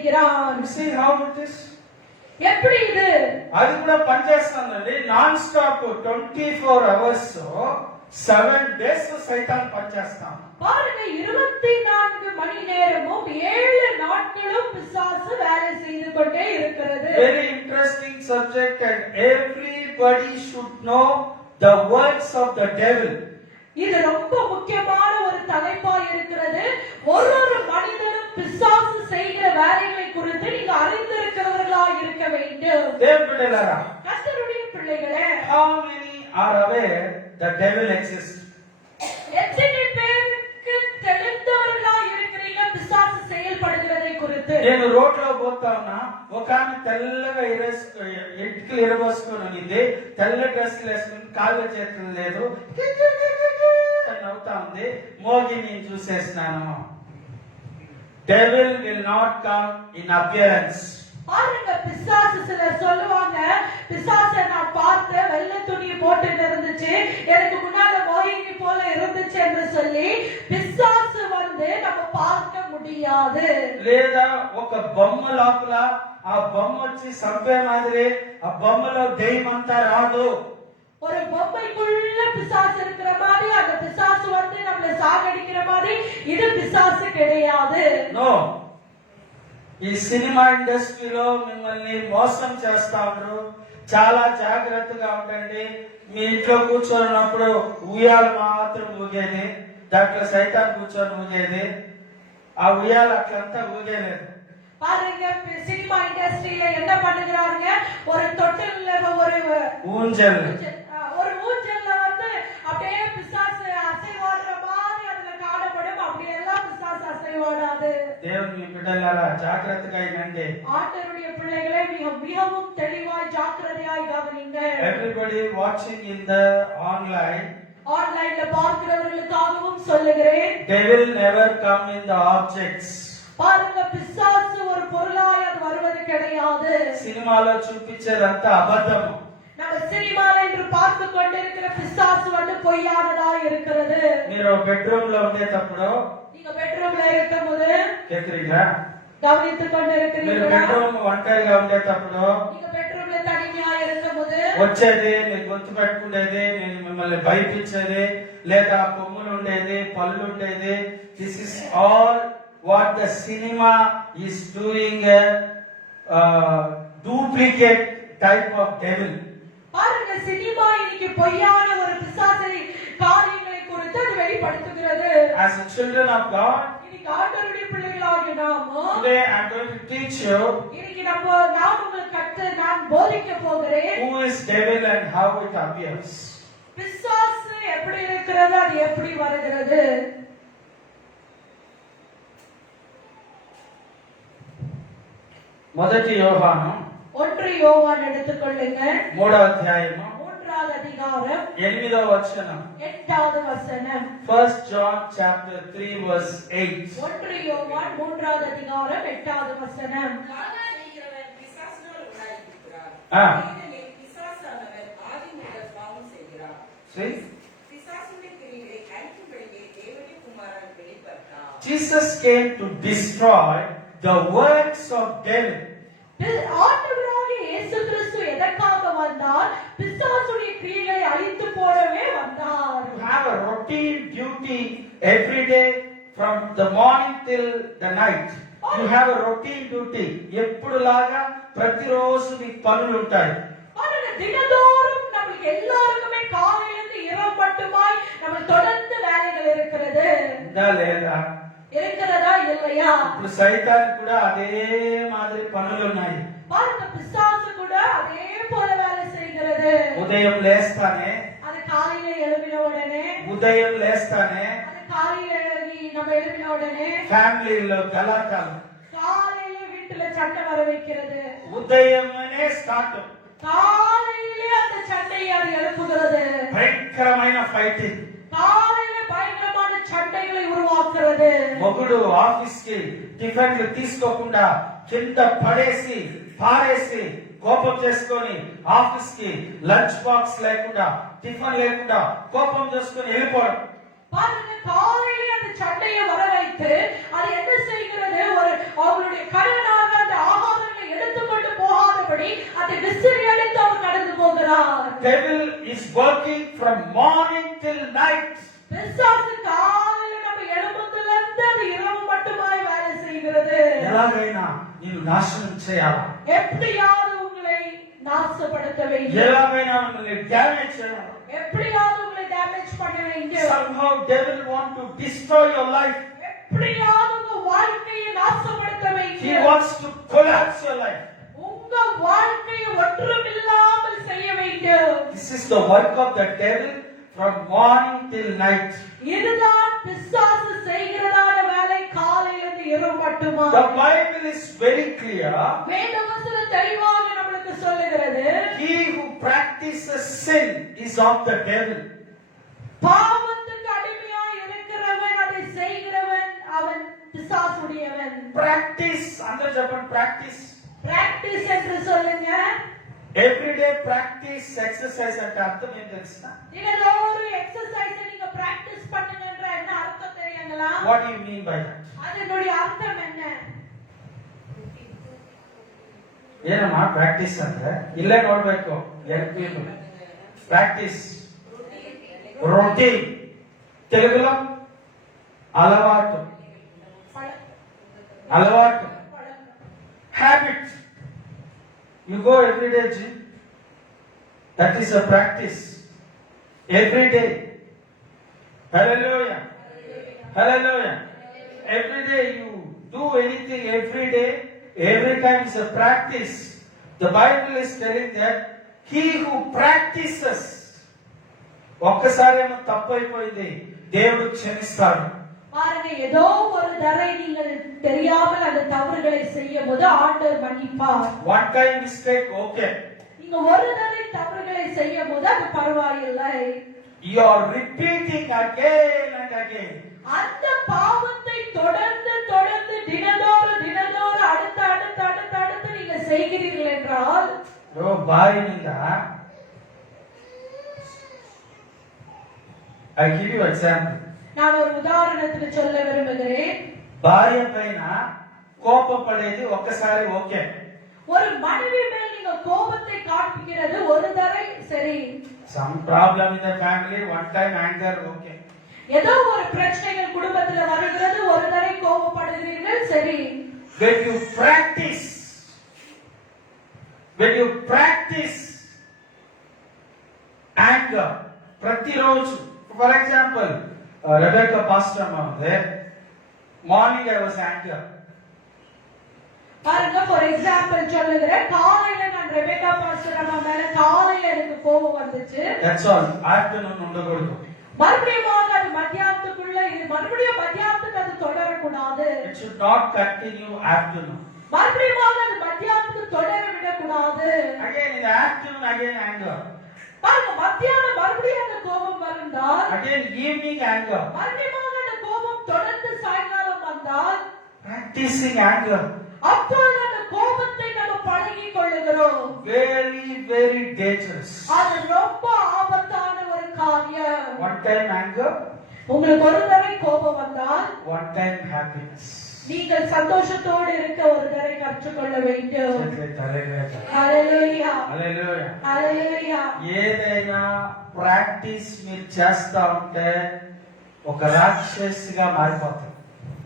செய்கிறான். See how it is? எப்படி இது? అది కూడా పనిచేస్తుందండి. నాన్ స్టాప్ 24 hours 7 days సైతాన్ పనిచేస్తాం. பாருங்க, 24 மணி நேரமும் 7 நாட்களும் பிசாசு வேலை செய்து கொண்டே இருக்கிறது. Very interesting subject and everybody should know the works of the devil. இது ரொம்ப முக்கியமான ஒரு தலைப்பா இருக்கிறது. ஒவ்வொரு மனிதனும் பிசாசு செய்கிற வேலைகளை குறித்து நீங்க அறிந்திருக்கிறவர்களா இருக்க வேண்டும். தேவபிள்ளைகளா, கர்த்தருடைய பிள்ளைகளே, how many are aware the devil exists? எத்தனை பேருக்கு தெரிந்தவர்களா இருக்கிறீங்க பிசாசு செயல்படுகிறதை குறித்து? నేను రోడ్లో పోతానా, ఒక ఆమె తెల్లగా ఇటుకలు ఇరబోసుకొని ఉంది, తెల్ల డ్రెస్సులు వేసుకుని, కాళ్ళ చేతులు లేదు, నవ్వుతా ఉంది. మోగి నేను చూసేసినాను. Devil will not come in appearance. பாருங்க, பிசாசு சிலர் சொல்லுவாங்க, பிசாசை நான் பார்த்தேன், வெள்ளை துணி போட்டு இருந்துச்சு, எனக்கு முன்னால மோகினி போல இருந்துச்சு என்று சொல்லி பிசாசு வந்து நம்ம பார்க்க முடியாது. లేదా ఒక బొమ్మ లోపల ఆ బొమ్మ వచ్చి సంపే మాదిరి ఆ బొమ్మలో దెయ్యమంతా రాదు. ஒரு பொம்மைக்குள்ள பிசாசு இருக்கிற மாதிரி, அந்த பிசாசு வந்து நம்மள சாகடிக்கிற மாதிரி இது பிசாசு கிடையாது. నో. ఈ సినిమా ఇండస్ట్రీలో మిమ్మల్ని మోసం చేస్తా ఉంటారు. చాలా జాగ్రత్తగా ఉండండి. మీ ఇంట్లో కూర్చోన్నప్పుడు ఉయ్యాల మాత్రం ఊగేది, దాంట్లో సైతాన్ కూర్చొని ఊగేది. ఆ ఉయ్యాల అట్లంతా ఊగేలేదు. பாருங்க, சினிமா இண்டஸ்ட்ரியில என்ன பண்ணுகிறாங்க, ஒரு தொட்டில்ல ஒரு ஊஞ்சல் ஊஞ்சல்ல வந்து அப்படியே பிசாசு அசைவாடுற மாதிரி அதுல காணப்படும். அப்படி எல்லாம் பிசாசு அசைவாடாது. దేవుని బిడ్డలారా, జాగ్రత్తగా వినండి. ஆண்டவருடைய பிள்ளைகளே, மிகவும் தெளிவாய் ஜாக்கிரதையாய் கவனிங்க. Everybody watching in the online, ஆன்லைன்ல பார்க்கிறவர்களுக்காகவும் சொல்லுகிறேன். devil never come in the objects. பாருங்க, பிசாசு ஒரு பொருளாய் அது வருவது கிடையாது. సినిమాలో చూపించేదంతా అబద్ధము. நம்ம சினிமால இன்று பார்த்து கொண்டிருக்கிற பிசாசு வந்து பொய்யானதா இருக்கிறது. మీరు బెడ్రూమ్ లో ఉండేటప్పుడు, நீங்க பெட்ரூம்ல இருக்கும்போது கேக்குறீங்களா? கவனித்துக் கொண்டு మీరు இருக்கிறீங்களா? బెడ్రూమ్ ఒంటరిగా ఉండేటప్పుడు நீங்க பெட்ரூம்ல தனிமையா இருக்கும்போது వచ్చేది, నేను గొంతు పెట్టుకునేది, నేను మిమ్మల్ని భయపించేది, లేదా కొమ్ములు ఉండేది, పళ్ళు ఉండేది. This is all what the cinema is doing, duplicate type of devil. பாருங்க, சினிமா இன்னைக்கு பொய்யான ஒரு பிசாசை காரியங்களை குறித்து அது வெளிப்படுத்துகிறது. As the children of God, இன்னைக்கு ஆண்டவருடைய பிள்ளைகளாகிய நாம today I am going to teach you இன்னைக்கு நான் உங்களுக்கு நான் போதிக்க போகிறேன். who is devil and how it appears. பிசாசு எப்படி இருக்கிறது, அது எப்படி வருகிறது. మొదటి యోహాను 1 யோவான் எடுத்துக்கொள்ளுங்க. 3వ అధ్యాయము 3வது அதிகாரம் 8వ వచనం. 8வது வசனம். 1 John chapter 3 verse 8. 1 யோவான் 3வது அதிகாரம் 8வது வசனம். Jesus came to destroy the works of devil. ஆண்டவராகிய இயேசு கிறிஸ்து எதற்காக வந்தார்? பிசாசுடைய கிரியைகளை அழித்து போடவே வந்தார். You have a routine duty every day from the morning till the night. You have a routine duty. ఎప్పుడులాగా ప్రతిరోజు మీకు పనులు ఉంటాయి. தினந்தோறும் நமக்கு எல்லாருக்குமே காலையிலிருந்து இரவு மட்டுமாய் நம்ம தொடர்ந்து வேலைகள் இருக்கிறது. లేదా இருக்கிறதா இல்லையா? ఇప్పుడు సైతాన్ కూడా అదే మాదిరి పనులు ఉన్నాయి. பாருங்க, பிசாசு கூட அதே போல வேலை செய்கிறது. ఉదయం లేస్తానే, அது காலையில எழும்பின உடனே, ఉదయం లేస్తానే அது காலையில நம்ம எழும்பின உடனே ఫ్యామిలీలో గలాటాలు, காலையில வீட்டுல சண்டை வர வைக்கிறது. ఉదయమనే స్టార్ట్. காலையிலே அந்த சண்டையை அது எழுப்புகிறது. భయంకరమైన ఫైటింగ్. காலையில பயங்கரமான சண்டைகளை உருவாக்குறது. మొగుడు ఆఫీస్ కి టిఫిన్లు తీసుకోకుండా కింద పడేసి పారేసి కోపం చేసుకొని ఆఫీస్ కి లంచ్ బాక్స్ లేకుండా టిఫిన్ లేకుండా కోపం చేసుకొని వెళ్ళిపోవడం. பாருங்க, காலையிலே அந்த சண்டையை வர வைத்து அது என்ன செய்கிறது? ஒரு அவங்களுடைய கணவனாக devil is working from morning till night. பிசாசு காலையில நம்ம எழும்புறதுல இருந்து அது இரவு மட்டுமாய் வேலை செய்கிறது. ఎలాగైనా నిన్ను నాశనం చేయాలి. எப்படியாவது உங்களை நாசப்படுத்த வேண்டும். ఎలాగైనా మిమ్మల్ని డ్యామేజ్ చేయాలి. எப்படியாவது உங்களை டேமேஜ் பண்ண வேண்டும். Somehow devil want to destroy your life. எப்படியாவது உங்க வாழ்க்கையை நாசப்படுத்த வேண்டும். He wants to collapse your life. உங்க வாழ்க்கையை ஒன்றுமில்லாமல் செய்ய வேண்டும். This is the work of the devil from morning till night. இதுதான் பிசாசு செய்கிறதான வேலை காலையிலிருந்து இரவு மட்டுமா. The Bible is very clear. வேதவசனம் தெளிவாக நமக்கு சொல்லுகிறது. He who practices sin is of the devil. பாவத்துக்கு அடிமையாய் இருக்கிறவன் அதை செய்கிறவன் அவன் பிசாசுடையவன். Practice under the practice. Practice என்று சொல்லுங்க. Everyday practice exercise and அர்த்தம் என்ன தெரியுமா? தினந்தோறும் எக்சர்சைஸ் நீங்க பிராக்டிஸ் பண்ணுங்கன்ற என்ன அர்த்தம் தெரியுங்களா? What do you mean by that? அதனுடைய அர்த்தம் என்ன? ಏನಮ್ಮ ಪ್ರಾಕ್ಟೀಸ್ ಅಂದ್ರೆ ಇಲ್ಲೇ ನೋಡ್ಬೇಕು ಎಲ್ಪಿನು ಪ್ರಾಕ್ಟೀಸ್ ರೊಟೀನ್ తెలుగులో అలవాటు అలవాటు habit. You go every day gym. That is a practice. Every day. Hallelujah. Hallelujah. Every day you do anything every day. Every time is a practice. The Bible is telling that he who practices ఒక్కసారి ఏమో తప్పైపోయింది దేవుడు క్షమిస్తాడు. பாருங்க ஏதோ ஒரு தடவை நீங்கள் தெரியாமல் அந்த தவறுகளை செய்யும்போது ஆண்டவர் மன்னிப்பார். One time mistake okay. நீங்க ஒரு தடவை தவறுகளை செய்யும்போது அது பரவாயில்லை. You are repeating again and again. அந்த பாவத்தை தொடர்ந்து தொடர்ந்து தினந்தோறும் அடுத்து நீங்க செய்கிறீர்கள் என்றால் ಬಾಯಿನಿಂದ I give you example. நான் ஒரு உதாரணத்துக்கு சொல்ல விரும்புகிறேன். భార్య పైన కోపపడేది ఒక్కసారి ఓకే. ஒரு மனைவி மேல் நீங்க கோபத்தை காண்பிக்கிறது ஒரு தடவை சரி. Some problem in the family, one time anger okay. ஏதோ ஒரு பிரச்சனைகள் குடும்பத்துல வருகிறது ஒரு தடவை கோபப்படுகிறீர்கள் சரி. When you practice anger ప్రతిరోజు, for example, Rebecca pastor there, morning I was angry. பாருங்க ஃபார் எக்ஸாம்பிள் சொல்லுகிறேன். காலையில நான் ரெபெக்கா பாஸ்டர் அம்மா மேல காலையில எனக்கு கோபம் வந்துச்சு. That's all. Afternoon ఉండకూడదు. மறுபடியும் அது மத்தியானத்துக்குள்ள இது மறுபடியும் மத்தியானத்துக்கு அது தொடரக்கூடாது. It should not continue afternoon. மறுபடியும் அது மத்தியானத்துக்கு தொடர விடக்கூடாது. Again in the afternoon again anger. பாருங்க மத்தியானம் மறுபடியும் அந்த கோபம் வந்தால் Again evening anger. மறுபடியும் அந்த கோபம் தொடர்ந்து சாயங்காலம் வந்தால் Practicing anger. அப்பொழுது அந்த கோபத்தை நம்ம பழகிக் கொள்ளுகிறோம். Very very dangerous. அது ரொம்ப ஆபத்தான ஒரு காரியம். One time anger, உங்களுக்கு ஒரு தடவை கோபம் வந்தால் one time happiness. நீங்கள் சந்தோஷத்தோடு இருக்க ஒரு தடவை கற்றுக்கொள்ள வேண்டும். హల్లెలూయా హల్లెలూయా. హల్లెలూయా. ఏదైనా ప్రాక్టీస్ మీరు చేస్తా ఉంటే ఒక రాక్షసిగా మారిపోతారు.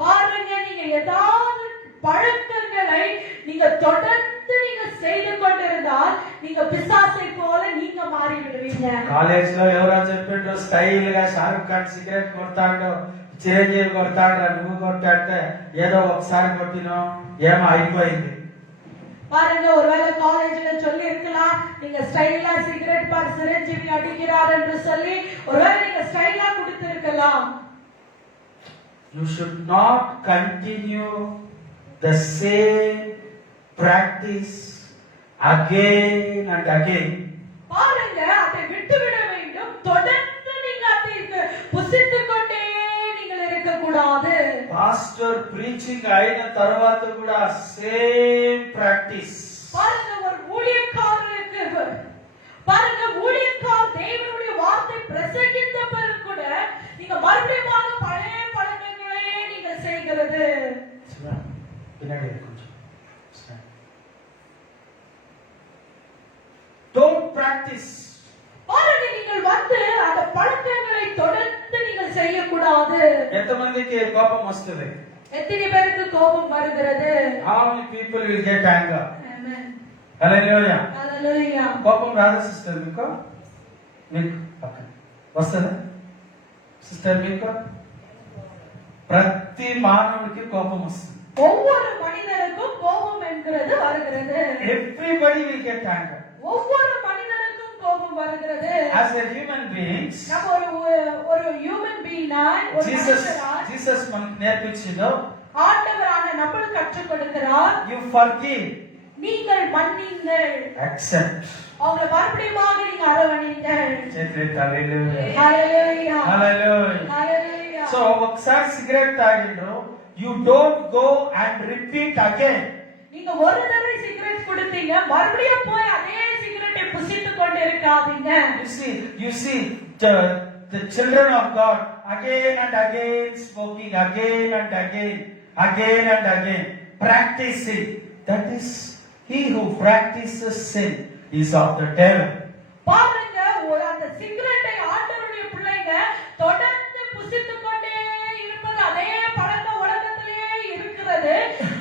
பாருங்க நீங்க ஏதாவது பழக்கங்களை நீங்க தொடர்ந்து நீங்க செய்து கொண்டிருந்தால் நீங்க பிசாசை போல நீங்க மாறி விடுவீங்க. కాలేజ్ లో ఎవరో చెప్పిండ్రు స్టైల్ గా షారుఖ్ ఖాన్ సిగరెట్ కొడతాడు, చిరంజీవి కొడతాడు, నువ్వు కొట్టాటే ఏదో ఒకసారి కొట్టినో ఏమో అయిపోయింది. பாருங்க ஒருவேளை காலேஜ்ல சொல்லி இருக்கலாம் நீங்க ஸ்டைலா சிகரெட் பார் சிரஞ்சீவி அடிக்கிறார் என்று சொல்லி ஒருவேளை நீங்க ஸ்டைலா குடித்திருக்கலாம். You should not continue the same practice again and again. பாருங்க அதை விட்டுவிட வேண்டும். தொடர்ந்து நீங்க அதை புசித்துக் கொண்டே நீங்கள் இருக்கக்கூடாது. பாஸ்டர் preaching అయిన తర్వాత కూడా సేమ్ ప్రాక్టీస్. பாருங்க ஒரு ஊழியக்காரருக்கு பாருங்க ஊழியக்காரர் தேவனுடைய வார்த்தை பிரசங்கித்த பிறகு கூட நீங்க மறுபடியும் பழைய பழக்கங்களையே நீங்க செய்கிறது. பின்னாடி கொஞ்சம். Don't practice ఎంతమందికి కోపం వస్తుంది? எத்தனை பேருக்கு கோபம் வருகிறது? How many people will get anger? Amen. Hallelujah. Hallelujah. కోపం రాదా సిస్టర్ మీకు? మీకు వస్తుందా సిస్టర్? మీకు ప్రతి మానవుడికి కోపం వస్తుంది. ஒவ்வொரு மனிதனுக்கும் கோபம் என்கிறது வருகிறது. Everybody will get anger. ஒவ்வொரு மனிதனுக்கும் கோபம் வருகிறது. As a human beings, நம்ம ஒரு human being ஒரு மனுஷனாய் ஜீசஸ் நமக்கு நேர்பிச்சிதோ, ஆண்டவரான நம்மளுக்கு கற்றுக் கொடுக்கிறார். you forgive, நீங்கள் மன்னியுங்கள், accept. அவங்களை மறுபடியுமாக நீங்க அரவணையுங்கள். హల్లెలూయా. Hallelujah. హల్లెలూయా. Hallelujah. So ఒకసారి cigarette తాగిండ్రు, you don't go and repeat again. நீங்க ஒரு தடவை சிகரெட் குடித்தீங்க, மறுபடியும் போய் அதே சிகரெட்டை புசித்துக் கொண்டு இருக்காதீங்க. You see the children of God again and again smoking, again and again practicing. That is, he who practices sin is of the devil. பாருங்க, அந்த சிகரெட்டை ஆண்டவருடைய பிள்ளைங்க தொடர்ந்து புசித்துக் கொண்டே இருப்பது, அதே பழக்கம் உலகத்திலேயே இருக்கிறது.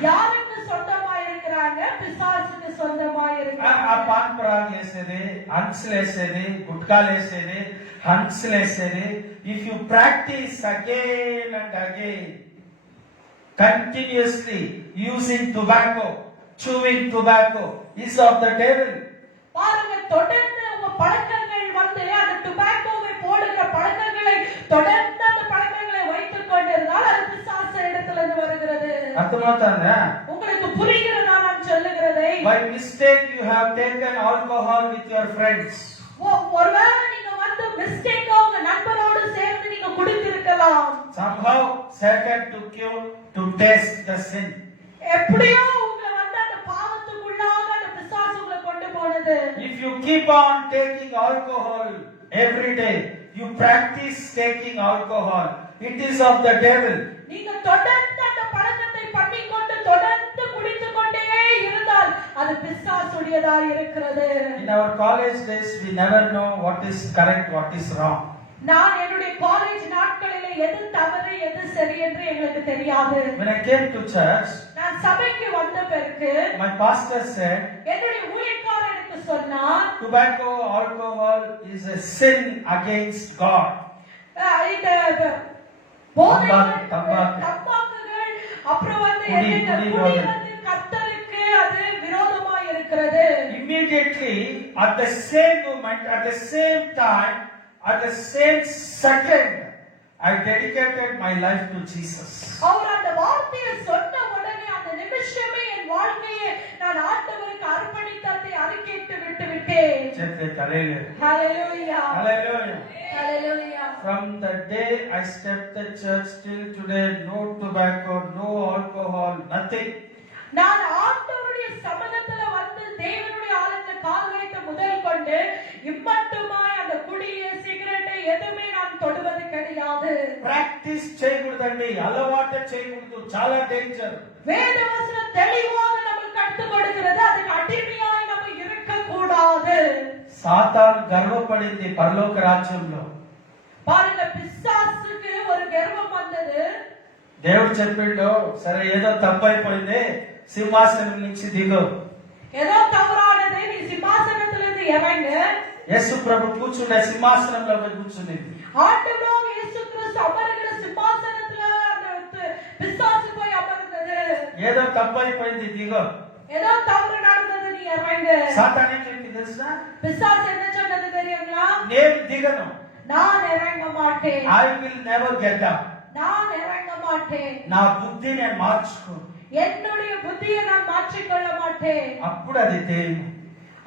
யாருக்கு சொந்தமா இருக்கிறாங்க? பிசாசுக்கு சொந்தமா இருக்கிறாங்க. ఆ పాన్ పరాగ్ వేసేది, హన్స్లు వేసేది, గుట్కాలు వేసేది, హన్స్లు వేసేది. If you practice again and again, continuously using tobacco, chewing tobacco, is of the devil. பாருங்க, தொடர்ந்து உங்க பழக்கங்கள் வந்து அந்த டுபாக்கோவை போடுகிற பழக்கங்களை தொடர்ந்து அந்த பழக்கங்களை வைத்துக் கொண்டிருந்தால் அது பிசாசு இடத்துல இருந்து வருகிறது. అర్థమవుతుందా? உங்களுக்கு புரிகிறதா நான் சொல்லுகிறதை? By mistake you have taken alcohol with your friends. ஒருவேளை நீங்க வந்து மிஸ்டேக்கா உங்க நண்பரோடு சேர்ந்து நீங்க குடித்திருக்கலாம். Somehow Satan took you to taste the sin. எப்படியோ உங்களை வந்து அந்த பாவத்துக்குள்ளாக அந்த பிசாசு உங்களை கொண்டு போனது. If you keep on taking alcohol every day, you practice taking alcohol, it is of the devil. நீங்க தொடர்ந்து அந்த பழக்கத்தை பண்ணிக்கொண்டு தொடர்ந்து குடித்துக் கொண்டே இருந்தால் அது பிசாசுடையதா இருக்கிறது. In our college days we never know what is correct, what is wrong. நான் என்னுடைய காலேஜ் நாட்களிலே எது தவறு எது சரி என்று எங்களுக்கு தெரியாது. When I came to church, நான் சபைக்கு வந்த பிறகு my pastor said, என்னுடைய ஊழியக்காரர் எனக்கு சொன்னார், tobacco, alcohol is a sin against God. இந்த போதைகள், தம்பாக்கு. தம்பாக்குகள், அப்புறம் வந்து குடி, என்னங்க, குடி குடி போதை. வந்து கர்த்தருக்கு அது விரோதமா இருக்கிறது. Immediately, at the same moment, at the same time, at the same second, I dedicated my life to Jesus. அவர் அந்த வார்த்தையை சொன்ன உடனே அந்த நிமிஷமே என் வாழ்க்கையை நான் ஆண்டவருக்கு அர்ப்பணித்ததை அறிக்கையிட்டு விட்டு விட்டேன். Hallelujah. Hallelujah. Hallelujah. Hallelujah. From the day I stepped the church till today, no tobacco, no alcohol, nothing. நான் ஆண்டவருடைய சமூகத்துல வந்து தேவனுடைய ஆலயத்துல கால் வைத்த முதல் கொண்டு இம்மட்டுமாய் அந்த குடியை சிகரெட்டை எதுவுமே நான் தொடுவது கிடையாது. ప్రాక్టీస్ చేయకూడదండి, అలవాటు చేయకూడదు, చాలా డేంజర్. வேதவசனம் தெளிவாக நமக்கு கற்றுக் கொடுக்கிறது, அதுக்கு அடிமையாய் நம்ம இருக்க கூடாது. సాతాను గర్వపడింది పరలోక రాజ్యంలో. பாருங்க, பிசாசுக்கு ஒரு கர்வம் வந்தது. దేవుడు చెప్పిండు, సరే ఏదో తప్పైపోయింది, సింహాసనం నుంచి దిగు. ஏதோ தவறானது, நீ சிம்மாசனத்திலிருந்து இறங்கு. యేసు ప్రభు కూర్చుండే సింహాసనంలో పోయి కూర్చుంది. ஆண்டவராக இயேசு கிறிஸ்து அமர்கிற சிம்மாசனத்துல அந்த பிசாசு போய் அமர்ந்தது. ఏదో తప్పైపోయింది, దిగు. ஏதோ தவறு நடந்தது, நீ இறங்கு. సాతాను ఏం చెప్పింది తెలుసా? பிசாசு என்ன சொன்னது தெரியுங்களா? నేను దిగను, நான் இறங்க மாட்டேன், I will never get up. நான் இறங்க மாட்டேன், నా బుద్ధి నేను మార్చుకో. என்னுடைய புத்தியை நான் மாற்றிக்கொள்ள மாட்டேன். అప్పుడు అది తేలింది.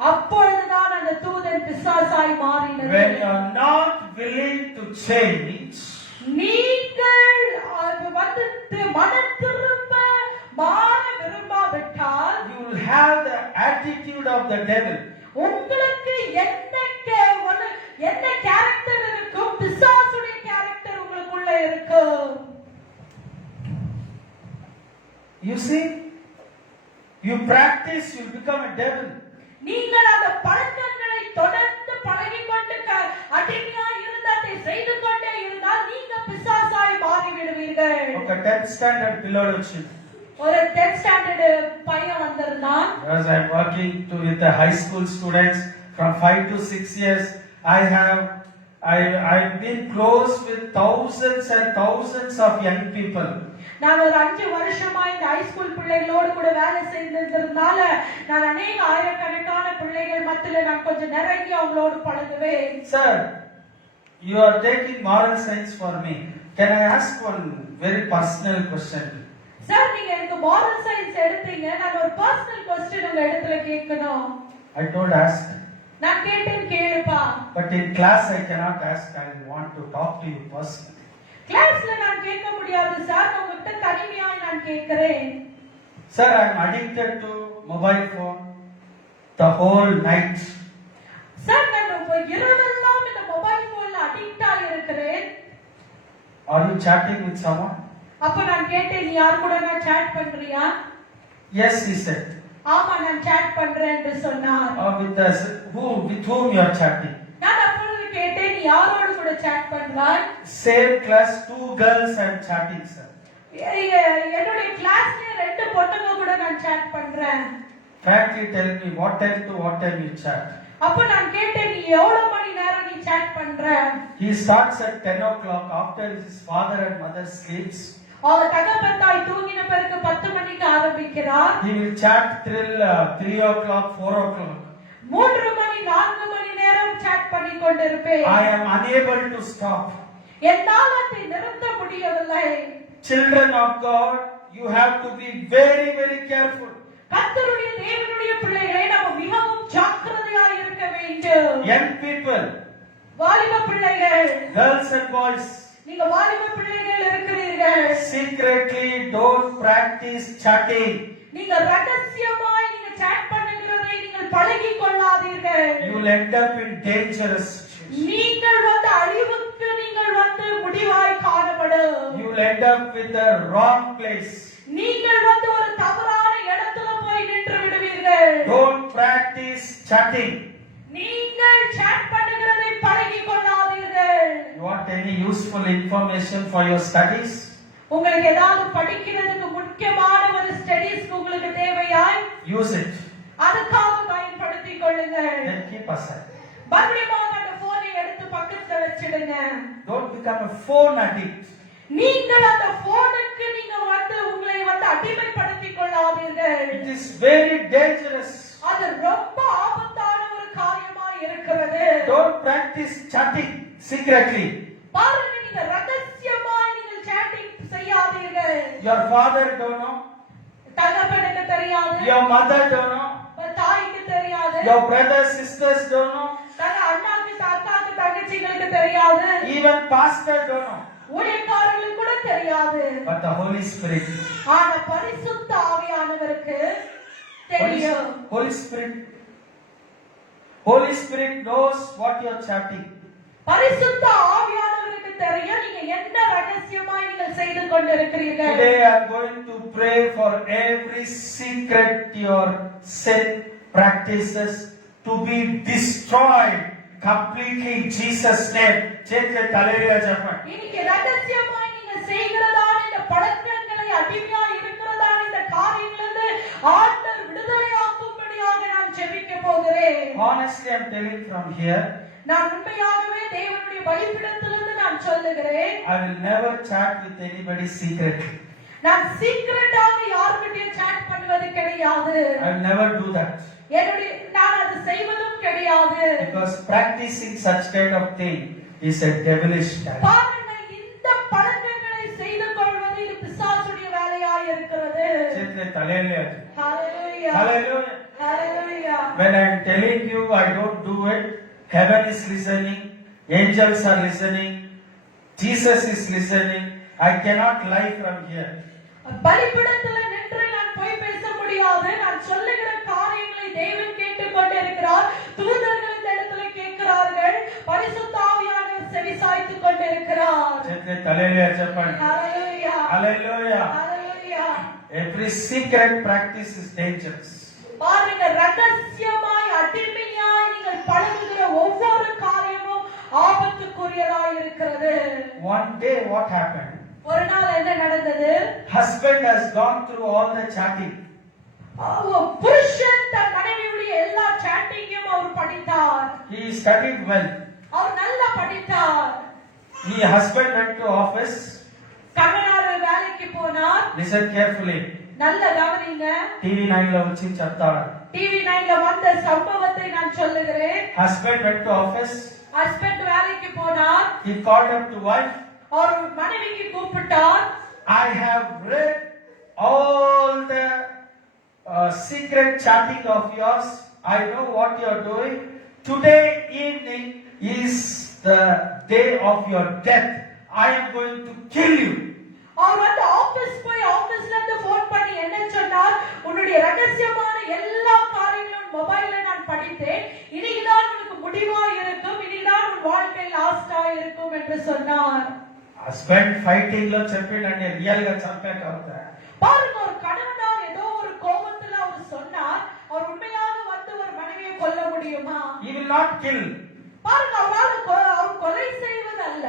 அப்பொழுதுதான் அந்த தூதன் பிசாசாய் மாறினது. When you are not willing to change, நீங்கள் வந்து மனம் திரும்ப மாற விரும்பாவிட்டால், you will have the attitude of the devil. உங்களுக்கு என்ன கேரக்டர் இருக்கும்? பிசாசுடைய கேரக்டர் உங்களுக்குள்ள இருக்கும். You see, you practice, you become a devil. நீங்கள் அந்த பழக்கங்களை தொடர்ந்து பழகிக்கொண்டு அடிமையாய் இருந்து அதை செய்து கொண்டே இருந்தால் நீங்க பிசாசாய் மாறி விடுவீர்கள். ఒక 10th standard పిల్లోడు వచ్చింది. ஒரு 10th standard பையன் வந்திருந்தான். As I'm working with the high school students from 5 to 6 years, I've been close with thousands and thousands of young people. நான் ஒரு 5 வருஷமா இந்த ஹை ஸ்கூல் பிள்ளைகளோடு கூட வேலை செய்திருந்ததுனால நான் அநேக ஆயிரக்கணக்கான பிள்ளைகள் மத்தியில நான் கொஞ்சம் நெருங்கி அவங்களோடு பழகுவேன். Sir, you are taking moral science for me. Can I ask one very personal question? Sir, நீங்க எனக்கு moral science எடுத்தீங்க. நான் ஒரு personal question உங்க இடத்துல கேட்கணும். I told ask. நான் கேட்டேன், கேளுப்பா. But in class I cannot ask. I want to talk to you personally. கிளாஸ்ல நான் கேட்க முடியாது சார், உங்ககிட்ட தனிமையாய் நான் கேட்கிறேன். Sir, I am addicted to mobile phone the whole night. Sir, நான் இரவெல்லாம் இந்த மொபைல் போன்ல அடிக்ட் ஆகி இருக்கிறேன். Are you chatting with someone? அப்ப நான் கேட்டேன், நீ யார் கூட நான் chat பண்றியா? Yes, he said. ஆமா, நான் chat பண்றேன் என்று சொன்னார். With whom you are chatting? நான் அப்பொழுது கேட்டேன், நீ யாரோடு கூட chat பண்றாய்? Same class, 2 girls I am chatting, sir. என்னோட கிளாஸ்ல 2 பொண்ணுங்க கூட நான் chat பண்றேன். Frankly tell me what time to what time you chat? அப்ப நான் கேட்டேன், நீ எவ்வளவு மணி நேரம் நீ chat பண்ற? He starts at 10 o'clock after his father and mother sleeps. அவர் தகப்பன் தாய் தூங்கின பிறகு 10 மணிக்கு ஆரம்பிக்கிறார். He will chat till 3 o'clock, 4 o'clock. 3 மணி 4 மணி நேரம் chat பண்ணி கொண்டிருப்பேன். I am unable to stop. என்னால் அதை நிறுத்த முடியவில்லை. Children of God, you have to be very, very careful. கர்த்தருடைய தேவனுடைய பிள்ளைகளே, நாம் மிகவும் ஜாக்கிரதையாய் இருக்க வேண்டும். Young people, வாலிப பிள்ளைகள், girls and boys, நீங்க வாலிப பிள்ளைகள் இருக்கிறீர்கள். secretly don't practice chatting. நீங்க ரகசியமாய் நீங்க chat பண்ணுகிறதை நீங்கள் பழகிக் கொள்ளாதீர்கள். You will end up in dangerous situations. நீங்கள் அழிவுக்கு நீங்கள் முடிவாய் காணப்படும். You will end up with the wrong place. நீங்கள் ஒரு தவறான இடத்துல போய் நின்று விடுவீர்கள். Don't practice chatting. நீங்கள் chat பண்ணுகிறதை பழகிக் கொள்ளாதீர்கள். You want any useful information for your studies? உங்களுக்கு ஏதாவது படிக்கிறதுக்கு முக்கியமான ஒரு ஸ்டடீஸ் உங்களுக்கு தேவையாய், Use it. அதுக்காக பயன்படுத்திக் கொள்ளுங்கள். Then keep aside. மறுபடியும் அந்த போனை எடுத்து பக்கத்துல வச்சிடுங்க. Don't become a phone addict. நீங்கள் அந்த போனுக்கு நீங்க உங்களை அடிமைப்படுத்திக் கொள்ளாதீர்கள். It is very dangerous. அது ரொம்ப ஆபத்தான ஒரு காரியமாய் இருக்கிறது. Don't practice chatting secretly. பாருங்க, நீங்க ரகசியமாய் நீங்கள் chatting செய்யாதீர்கள். Your father don't know. தகப்பனுக்கு தெரியாது. Your mother don't know. தாய்க்கு தெரியாது. Your brothers sisters don't know. அண்ணாக்கு அக்காக்கு தங்கச்சிகளுக்கு தெரியாது. Even pastor don't know. ஊழியக்காரர்களுக்கு கூட தெரியாது. But the Holy Spirit. ஆனா பரிசுத்த ஆவியானவருக்கு தெரியும். Holy Spirit knows what you are chatting. பரிசுத்த ஆவியானவருக்கு தெரியும் நீங்க என்ன ரகசியமாய் நீங்கள் செய்து கொண்டிருக்கிறீர்கள். Today I am going to pray for every secret your sin practices to be destroyed completely in Jesus name. Hallelujah ஜெபம். இன்னைக்கு ரகசியமாய் நீங்க செய்கிறதான இந்த பழக்கங்களை அடிமையாய் இருக்கிறதான இந்த காரியங்களிலிருந்து ஆண்டவர் விடுதலையாக்கும்படியாக நான் ஜெபிக்க போகிறேன். Honestly I am telling from here. நான் உண்மையாகவே தேவனுடைய பலிபீடத்திலிருந்து நான் சொல்லுகிறேன். I will never chat with anybody secretly. நான் சீக்ரெட்டாக யார்கிட்டயும் chat பண்ணுவது கிடையாது. I will never do that. நான் அது செய்வதும் கிடையாது. Because practicing such kind of thing is a devilish act. பாருங்க, இந்த பழக்கங்களை செய்து கொள்வது இது பிசாசுடைய வேலையாய் இருக்கிறது. Hallelujah. Hallelujah. Hallelujah. Hallelujah. When I am telling you I don't do it, heaven is listening, angels are listening, Jesus is listening. I cannot lie from here. பலிபீடத்தில் நின்று நான் போய் பேச முடியாது. நான் சொல்லுகிற காரியங்களை தேவன் கேட்டுக் கொண்டிருக்கிறார். தூதர்கள் இந்த இடத்துல கேட்கிறார்கள். பரிசுத்த ஆவியானவர் செவிசாய்த்துக் கொண்டிருக்கிறார். Hallelujah. Japan. Hallelujah. Hallelujah. Hallelujah. Every secret practice is dangerous. பாருங்க, ரகசியமாய் அடிமையாய் நீங்கள் பழகுகிற ஒவ்வொரு காரியமும் ஆபத்துக்குரியதாய் இருக்கிறது. One day what happened? ஒரு நாள் என்ன நடந்தது? Husband has gone through all the chatting. புருஷன் தன் மனைவியுடைய எல்லா சாட்டிங்கையும் அவர் படித்தார். He studied well. அவர் நல்லா படித்தார். The husband went to office. கணவனார் வேலைக்கு போனார். Listen carefully. நல்ல கவனிங்க. TV9 ல వచ్చి చెప్తాడు. TV9 ல வந்த சம்பவத்தை நான் சொல்லுகிறேன். Husband went to office. Husband வேலைக்கு போனார். He called up to wife. அவர் மனைவிக்கு கூப்பிட்டார். I have read all the secret chatting of yours. I know what you are doing. Today evening is the day of your death. I am going to kill you. அவர் வந்து office போய் ஆபீஸ்ல இருந்து phone பண்ணி என்ன சொன்னார்? உன்னுடைய ரகசியமான எல்லா காரியங்களும் மொபைல்ல நான் படித்தேன். இனிதான் உனக்கு முடிவா இருக்கும். இனிதான் உன் வாழ்க்கை லாஸ்டா இருக்கும் என்று சொன்னார். Husband fighting లో చెప్పిండండి రియల్ గా చంపాక అవుతా. பாருங்க, ஒரு கணவனார் ஏதோ ஒரு கோபத்துல அவர் சொன்னார். அவர் உண்மையாக வந்து ஒரு மனைவியை கொல்ல முடியுமா? He will not kill. பாருங்க, அவர் கொலை செய்வதல்ல.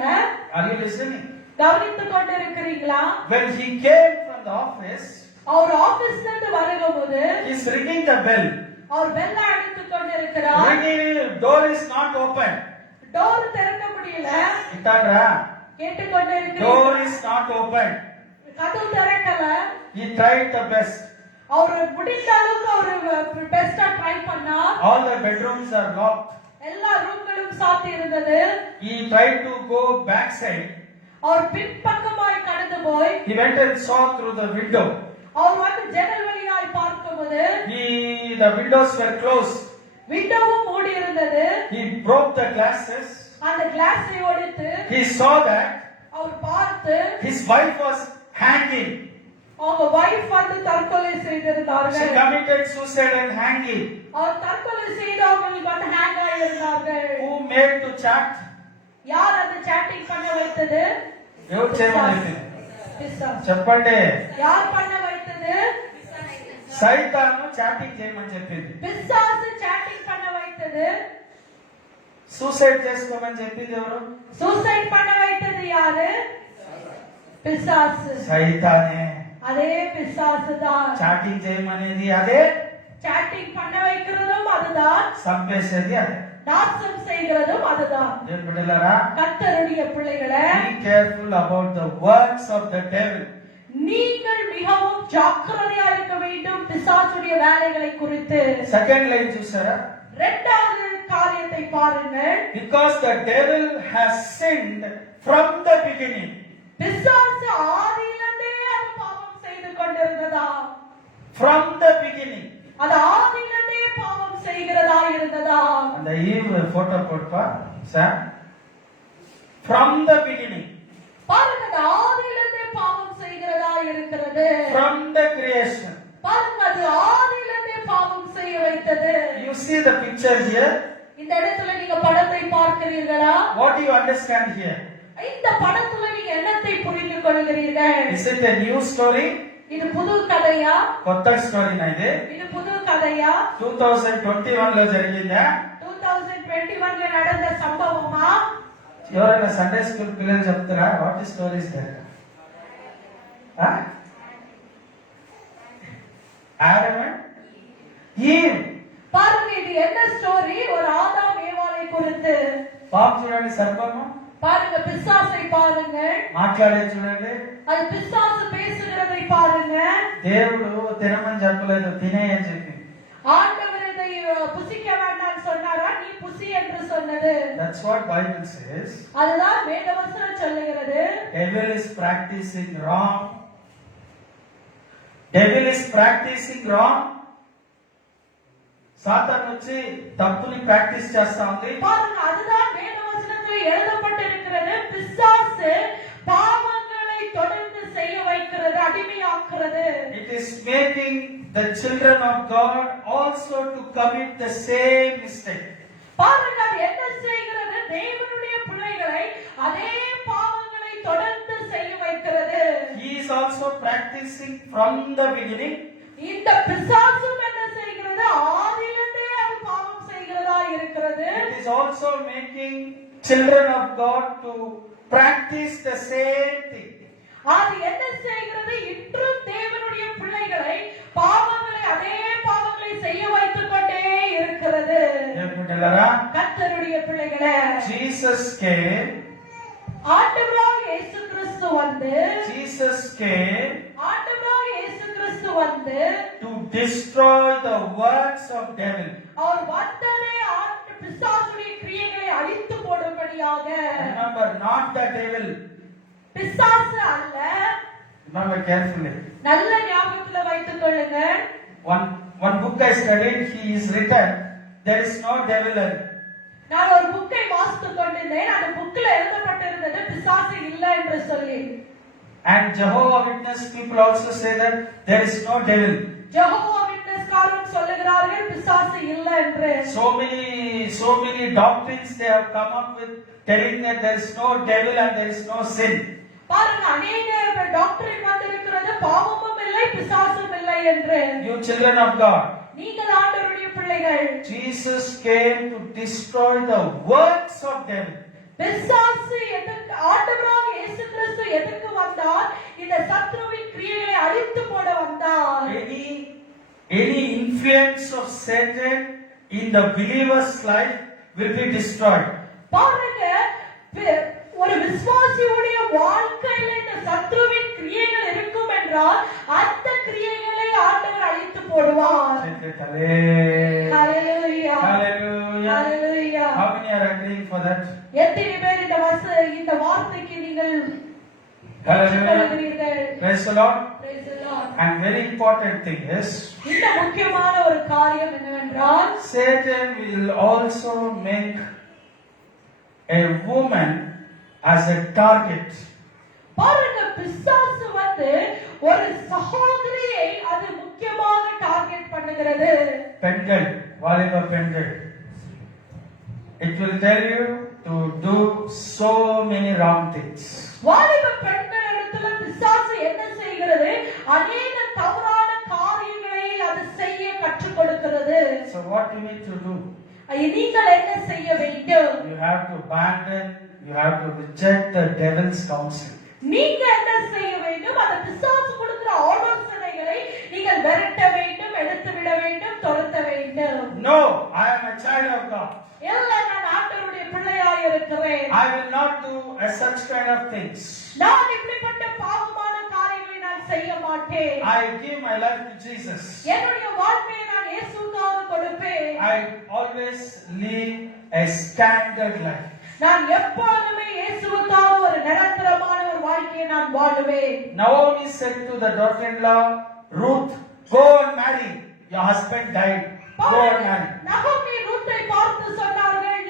Are you listening? கவனித்துக் கொண்டிருக்கிறீங்களா? When he came from the office, அவர் ஆபீஸ்ல இருந்து வரும்போது he is ringing the bell. அவர் பெல்ல அடித்துக் கொண்டிருக்கிறார். Ringing, door is not open. Door திறக்க முடியல. இட்டாரா? கேட்டுக்கொண்டே Door இருக்கிறார். is not open. கதவு திறக்கல. He tried the best. அவர் முடிந்த அளவுக்கு அவர் பெஸ்டா ட்ரை பண்ணார். All the bedrooms are locked. எல்லா ரூம்களும் சாத்தி இருந்தது. He tried to go backside. அவர் பின்பக்கமாய் கடந்து போய் He went and saw through the window. அவர் வந்து ஜன்னல் வழியாய் பார்க்கும்போது The windows were closed. விண்டோவும் மூடி இருந்தது. He broke the glasses. அந்த கிளாஸை உடைத்து He saw that அவர் பார்த்து his wife was hanging. அவங்க வைஃப் வந்து தற்கொலை She செய்திருந்தார்கள். committed suicide and hanging. அவர் தற்கொலை செய்தவங்களுக்கு வந்து hang ஆயிருந்தார்கள். Who made to chat? யார் அந்த சாட்டிங் பண்ண வைத்தது? ఎవరు చేయమని చెప్పింది? பிசாசு. చెప్పండి. யார் பண்ண வைத்தது? సైతాను చాటింగ్ చేయమని చెప్పింది. பிசாசு சாட்டிங் பண்ண வைத்தது. సూసైడ్ చేసుకోమని చెప్పింది ఎవరు? சூசைட் பண்ண வைத்தது யாரு? பிசாசு. సైతానే. அதே பிசாசு தான். చాటింగ్ చేయమనేది అదే, சாட்டிங் பண்ண வைக்கிறதும் அதுதான். చంపేసేది అదే. நாசம் செய்கிறதும் அதுதான். నేను బిడ్డలారా, கர்த்தருடைய பிள்ளைகளே, be careful about the works of the devil. நீங்கள் மிகவும் ஜாக்கிரதையா இருக்க வேண்டும் பிசாசுடைய வேலைகளை குறித்து. సెకండ్ లైన్ చూసారా? இரண்டாவது காரியத்தை பாருங்கள். Because the devil has sinned from the beginning. பிசாசு ஆதியிலிருந்தே அது பாவம் செய்து கொண்டிருந்ததா? From the beginning. அது ஆதியிலிருந்தே பாவம் செய்கிறதா இருந்ததா? அந்த ஈவ் போட்டோ போடுப்பா சார். From the beginning. பாருங்க, அது ஆதியிலிருந்தே பாவம் செய்கிறதா இருக்கிறது. From the creation. பாருங்க, அது ஆதியிலிருந்தே பாவம் செய்ய வைத்தது. You see the picture here. இந்த இடத்துல நீங்க படத்தை பார்க்கிறீர்களா? What do you understand here? இந்த படத்துல நீங்க என்னத்தை புரிந்து கொள்கிறீர்கள்? Is it a new story? இது புது கதையா? కొత్త స్టోరీనా ఇది? இது புது கதையா? 2021 లో జరిగిందా? 2021 లో நடந்த సంభవమా? ఎవరైనా సండే స్కూల్ పిల్లలు చెప్తారా? What is stories that? Adam and Eve. பாருங்க, இது என்ன ஸ்டோரி? ஒரு ஆதாம் ஏவாளை குறித்து. పాప చూడండి, సర్పము பாருங்க, பிசாசை பாருங்க. మాట్లాడేది చూడండి. அது பிசாசு பேசுகிறதை பாருங்க. దేవుడు తినమని చెప్పలేదు, తినే అని చెప్పి. ஆண்டவர் இதை புசிக்க வேண்டாம் சொன்னாரா? நீ புசி என்று சொன்னது. That's what Bible says. அதுதான் வேதவசனம் சொல்லுகிறது. Devil is practicing wrong. Devil is practicing wrong. సాతాను వచ్చి తప్పుని ప్రాక్టీస్ చేస్తా ఉంది. பாருங்க, அதுதான் வேதவசனத்தில் எழுதப்பட்டிருக்கிறது. பிசாசு பாவங்களை தொடர்ந்து செய்ய வைக்கிறது, அடிமையாக்குறது. It is making the children of God also to commit the same mistake. பாருங்க, அது என்ன செய்கிறது? தேவனுடைய பிள்ளைகளை அதே பாவங்களை தொடர்ந்து செய்ய வைக்கிறது. He is also practicing from the beginning. இந்த பிசாசும் என்ன செய்கிறது? ஆதியிலிருந்தே அது பாவம் செய்கிறதா இருக்கிறது. It is also making children of God to practice the same thing. அது என்ன செய்கிறது? இன்றும் தேவனுடைய பிள்ளைகளை அதே பாவங்களை செய்ய வைத்துக் கொண்டே இருக்கிறது. கர்த்தருடைய பிள்ளைகளே, Jesus came, ஆண்டவராகிய இயேசு கிறிஸ்து வந்து, Jesus came ஆண்டவராகிய இயேசு கிறிஸ்து வந்து to destroy the works of devil. அவர் வந்ததே பிசாசுடைய கிரியைகளை அழித்து போடும்படியாக. Remember, not the devil. பிசாசு அல்ல. Remember carefully. நல்ல ஞாபகத்துல வைத்துக் கொள்ளுங்க. One book I studied, he is written, there is no devil. நான் ஒரு புக்கை வாசித்துக் கொண்டிருந்தேன். அந்த புக்ல எழுதப்பட்டிருந்தது பிசாசு இல்ல என்று சொல்லி. And Jehovah Witness people also say that there is no devil. Jehovah விட்னஸ்காரர் சொல்லுகிறார்கள் பிசாசு இல்ல என்று. So many doctrines they have come up with telling that there is no devil and there is no sin. பாருங்க, அநேக டாக்டரின் வந்திருக்கிறது, பாவமும் இல்லை பிசாசும் இல்லை என்று. You children of God, நீங்கள் ஆண்டவருடைய பிள்ளைகள். Jesus came to destroy the works of devil. பிசாசு எதற்கு, ஆண்டவராகிய இயேசு கிறிஸ்து எதற்கு வந்தார்? இந்த சத்ருவின் கிரியைகளை அழித்து போட வந்தார். Any influence of Satan in the believer's life will be destroyed. பாருங்க, ஒரு விசுவாசியுடைய வாழ்க்கையில இந்த சத்ருவின் கிரியைகள் இருக்கும் என்றால் அந்த கிரியைகளை ஆண்டவர் அழித்து போடுவார். Hallelujah. Hallelujah. How many are agreeing for that? எத்தனை பேர் இந்த வார்த்தைக்கு நீங்கள் Hallelujah. Praise the Lord. Praise the Lord. And very important thing is, இந்த முக்கியமான ஒரு காரியம் என்னவென்றால், Satan will also make a woman as a target. பாருங்க, பிசாசு வந்து ஒரு சகோதரியை அது முக்கியமாக டார்கெட் பண்ணுகிறது. பெண்கள், வாலிப பெண்கள், it will tell you to do so many wrong things. வாலிப பெண்களிடத்துல பிசாசு என்ன செய்கிறது? அநேக தவறான காரியங்களை அது செய்ய கற்றுக் கொடுக்கிறது. So what you need to do? நீங்கள் என்ன செய்ய வேண்டும்? You have to abandon, you have to reject the devil's counsel. நீங்க என்ன செய்ய வேண்டும்? அந்த பிசாசு கொடுக்கிற ஆலோசனைகளை நீங்கள் விரட்ட வேண்டும், எடுத்து விட வேண்டும், துரத்த வேண்டும். No, I am a child of God. இல்ல, நான் ஆண்டவருடைய பிள்ளையாய் இருக்கிறேன். I will not do such kind of things. நான் இப்படிப்பட்ட பாவமான காரியங்களை நான் செய்ய மாட்டேன். I give my life to Jesus. என்னுடைய வாழ்க்கையை நான் இயேசுவுக்காக கொடுப்பேன். I always live a standard life. நான் எப்பொழுதுமே இயேசுவுக்காக ஒரு நிரந்தரமான ஒரு வாழ்க்கையை நான் வாழுவேன். Naomi said to the daughter-in-law Ruth, go and marry. Your husband died. Go and marry. நகோமி ரூத்தை பார்த்து சொன்னார்கள்,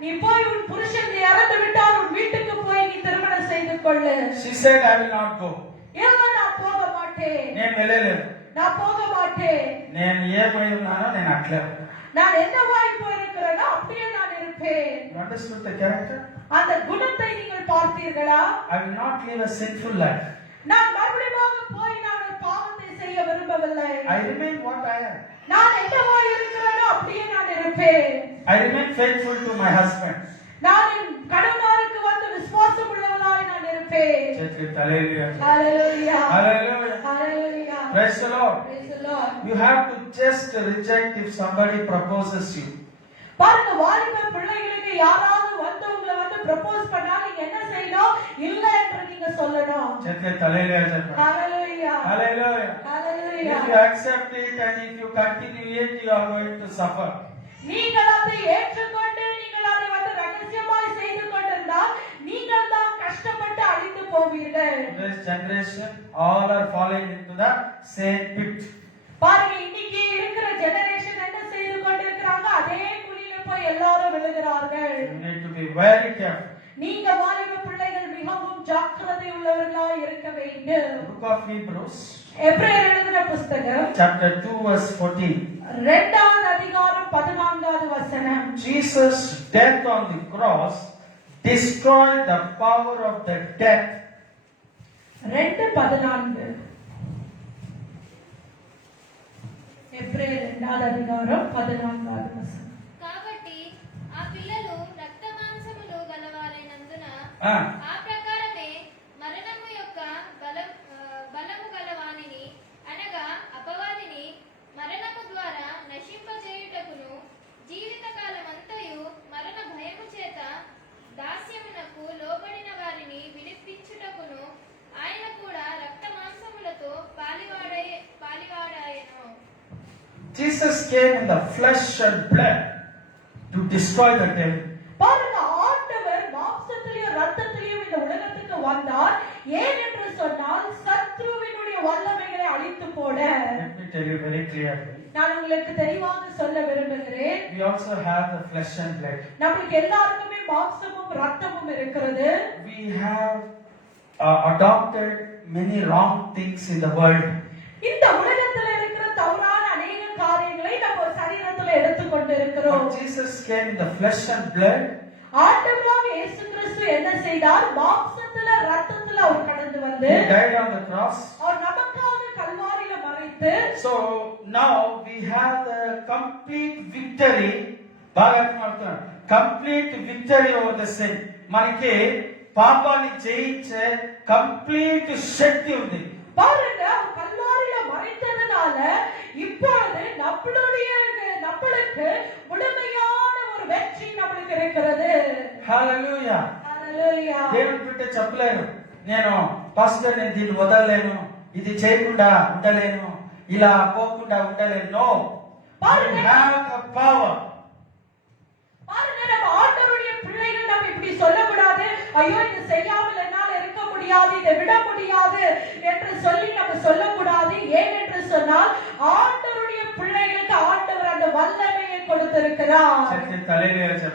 நீ போய் உன் புருஷன் இறந்து விட்டார், உன் வீட்டுக்கு போய் நீ திருமணம் செய்து கொள்ளு. She said, I will not go. இல்ல, நான் போக மாட்டேன். నేను వెళ్ళలేను. நான் போக மாட்டேன். నేను ఏమై ఉన్నానో నేను అట్లే. நான் என்னவாய் போயிருக்கிறேனோ அப்படியே நான் இருப்பேன். You understood the character? அந்த குணத்தை நீங்கள் பார்த்தீர்களா? I will not live a sinful life. நான் மறுபடியும் போய் நான் ஒரு பாவத்தை செய்ய விரும்பவில்லை. I remain what I am. நான் என்னவாய் இருக்கிறேனோ அப்படியே நான் இருப்பேன். I remain faithful to my husband. நான் என் கணவனுக்கு வந்து விசுவாசம் உள்ளவளாய் நான் இருப்பேன். Hallelujah. Hallelujah. Hallelujah. Hallelujah. Praise the Lord. Praise the Lord. You have to just reject if somebody proposes you. பாருங்க, வாலிப பிள்ளைகளுக்கு யாராவது வந்து உங்களை வந்து ப்ரப்போஸ் பண்ணா நீங்க என்ன செய்யணும்? இல்ல என்று நீங்க சொல்லணும். Hallelujah. Hallelujah. Hallelujah. Hallelujah. If you accept it and if you continue it, you are going to suffer. நீங்கள் அதை ஏற்றுக்கொண்டு நீங்கள் அதை வந்து ரகசியமாய் செய்து கொண்டிருந்தால் நீங்கள் தான் கஷ்டப்பட்டு அழிந்து போவீர்கள். This generation all are falling into the same pit. பாருங்க, இன்னைக்கு இருக்கிற ஜெனரேஷன் என்ன செய்து கொண்டிருக்கிறாங்க? அதே குழியில போய் எல்லாரும் விழுகிறார்கள். You need to be very careful. நீங்க வாலிப பிள்ளைகள் மிகவும் ஜாக்கிரதை உள்ளவர்களாய் இருக்க வேண்டும். Book of Hebrews, எபிரேயர் எழுதின புத்தகம் chapter 2 verse 14. 2வது அதிகாரம் 14வது வசனம். Jesus' death on the cross destroyed the power of the death. 2:14. ఎబ్రేయర్ 2వ అధికారం 14వ వచనం. కాబట్టి ఆ పిల్లలు రక్త మాంసములు గలవారైనందున Ah. ఆ ప్రకారమే మరణము యొక్క Jesus came in the flesh and blood to destroy the devil. பாருங்க, ஆண்டவர் மாம்சத்திலேயும் ரத்தத்திலேயும் இந்த உலகத்துக்கு வந்தார். ஏன் என்று சொன்னால் சத்ருவினுடைய வல்லமைகளை அழித்து போட. Let me tell you very clearly. நான் உங்களுக்கு தெளிவாக சொல்ல விரும்புகிறேன். We also have the flesh and blood. நமக்கு எல்லாருக்குமே மாம்சமும் ரத்தமும் இருக்கிறது. We have adopted many wrong things in the world. இந்த உலகத்துல இருக்கிற தவறான அநேக காரியங்களை நம்ம சரீரத்துல எடுத்துக்கொண்டு இருக்கிறோம். But Jesus came in the flesh and blood. ஆண்டவராக இயேசு கிறிஸ்து என்ன செய்தார்? மாம்சத்துல ரத்தத்துல அவர் கடந்து வந்து He died on the cross. அவர் நமக்காக கல்வாரியில மரித்து. So now we have the complete victory. Complete victory over the sin. మనకి పాపాన్ని జయించే కంప్లీట్ శక్తి ఉంది. பாருங்க, கல்வாரியில மரித்ததனால இப்பொழுது நம்மளுக்கு முழுமையான ஒரு வெற்றி நமக்கு இருக்கிறது. హల్లెలూయా. హల్లెలూయా. దేవుని బిడ్డ చెప్పలేరు, నేను పాస్టర్ నేను దీన్ని వదలలేను, ఇది చేయకుండా ఉండలేను, ఇలా పోకుండా ఉండలేను. No, you have the power. பாருங்க, நம்ம ஆண்டவருடைய பிள்ளைகள் நம்ம இப்படி சொல்லக்கூடாது. ஐயோ, இது செய்யாமல் என்னால் இருக்க முடியாது, இதை விட முடியாது என்று சொல்லி நம்ம சொல்லக்கூடாது. ஏன் என்று சொன்னால் ஆண்டவருடைய பிள்ளைகளுக்கு ஆண்டவர் அந்த வல்லமையை கொடுத்திருக்கிறார்.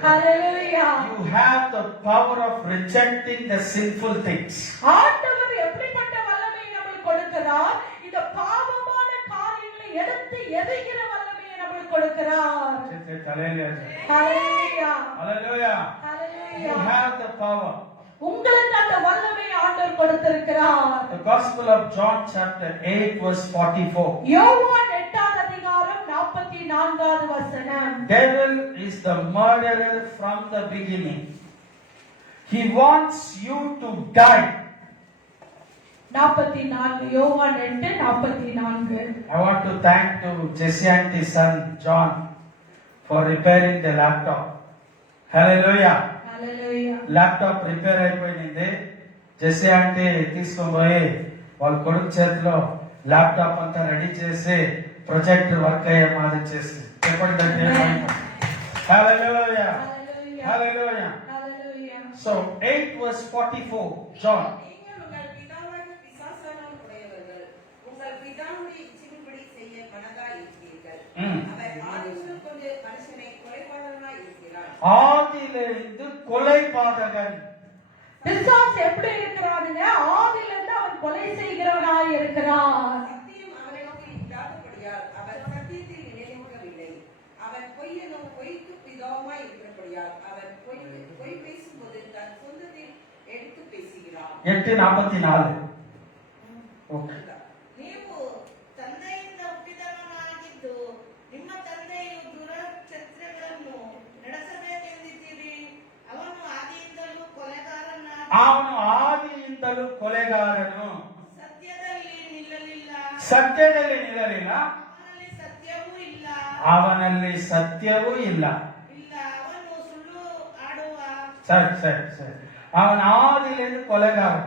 Hallelujah. You have the power of rejecting the sinful things. ஆண்டவர் எப்படிப்பட்ட வல்லமையை நமக்கு கொடுக்கிறார்? இந்த பாவமான காரியங்களை எடுத்து எறிகிற வல்லமையை நமக்கு கொடுக்கிறார். Hallelujah. Hallelujah. You have the power. உங்களுக்கு அந்த வல்லமையை ஆண்டவர் கொடுத்திருக்கிறார். The Gospel of John chapter 8 verse 44. யோவான் 8ஆம் அதிகாரம் 44வது வசனம். Devil is the murderer from the beginning. He wants you to die. 44 யோவான் 8:44. I want to thank to Jesse Auntie's son John for repairing the laptop. Hallelujah. Hallelujah. Laptop repair అయిపోయింది. Jessie aunty తీసుకొని పోయి వాళ్ళ కొడుకు చేతిలో laptop అంతా ready చేసి projector work అయ్యే మాది చేసి చెప్పండి. హల్లెలూయా. హల్లెలూయా. Hallelujah. So 8 verse 44 John. நீங்கள் உங்கள் பிதாவான பிசாசான உடையவர்கள் உங்கள் பிதாவுடைய இச்சையின்படி செய்ய மனதாய் இருக்கிறீர்கள். அவர் ஆதியிலிருந்து கொண்டு மனுஷனை கொலைபாதகனாய் இருக்கிறார். ஆதியிலிருந்து கொலைபாதகன். பிசாசு எப்படி இருக்கிறானுங்க? ஆதியிலிருந்து அவன் கொலை செய்கிறவனாய் இருக்கிறான். சத்தியம் அவனிடத்தில் இல்லாதபடியால் அவர் சத்தியத்தில் நிலைநிற்கவில்லை. அவர் பொய்க்கு பிதாவுமாய் இருக்கிறபடியால் அவர் பொய் பேசும்போது தன் சொந்தத்தில் எடுத்து பேசுகிறார். 8:44. ஓகே. ನೀವು ತಂದೆಯಿಂದ ಹುಟ್ಟಿದವನಾಗಿದ್ದು ನಿಮ್ಮ ತಂದೆಯು ದುರಚರ್ಯಗಳನ್ನು ನಡೆಸಬೇಕೆಂದಿದ್ದೀರಿ. ಅವನು ಆದಿಯಿಂದಲೂ ಕೊಲೆಗಾರನು. ಸತ್ಯದಲ್ಲಿ ನಿಲ್ಲಲಿಲ್ಲ. ಅವನಲ್ಲಿ ಸತ್ಯವೂ ಇಲ್ಲ. ಅವನು ಸುಳ್ಳು ಆಡುವ. ಸರಿ. ಅವನ ಆದಿಲಿಂದ ಕೊಲೆಗಾರ.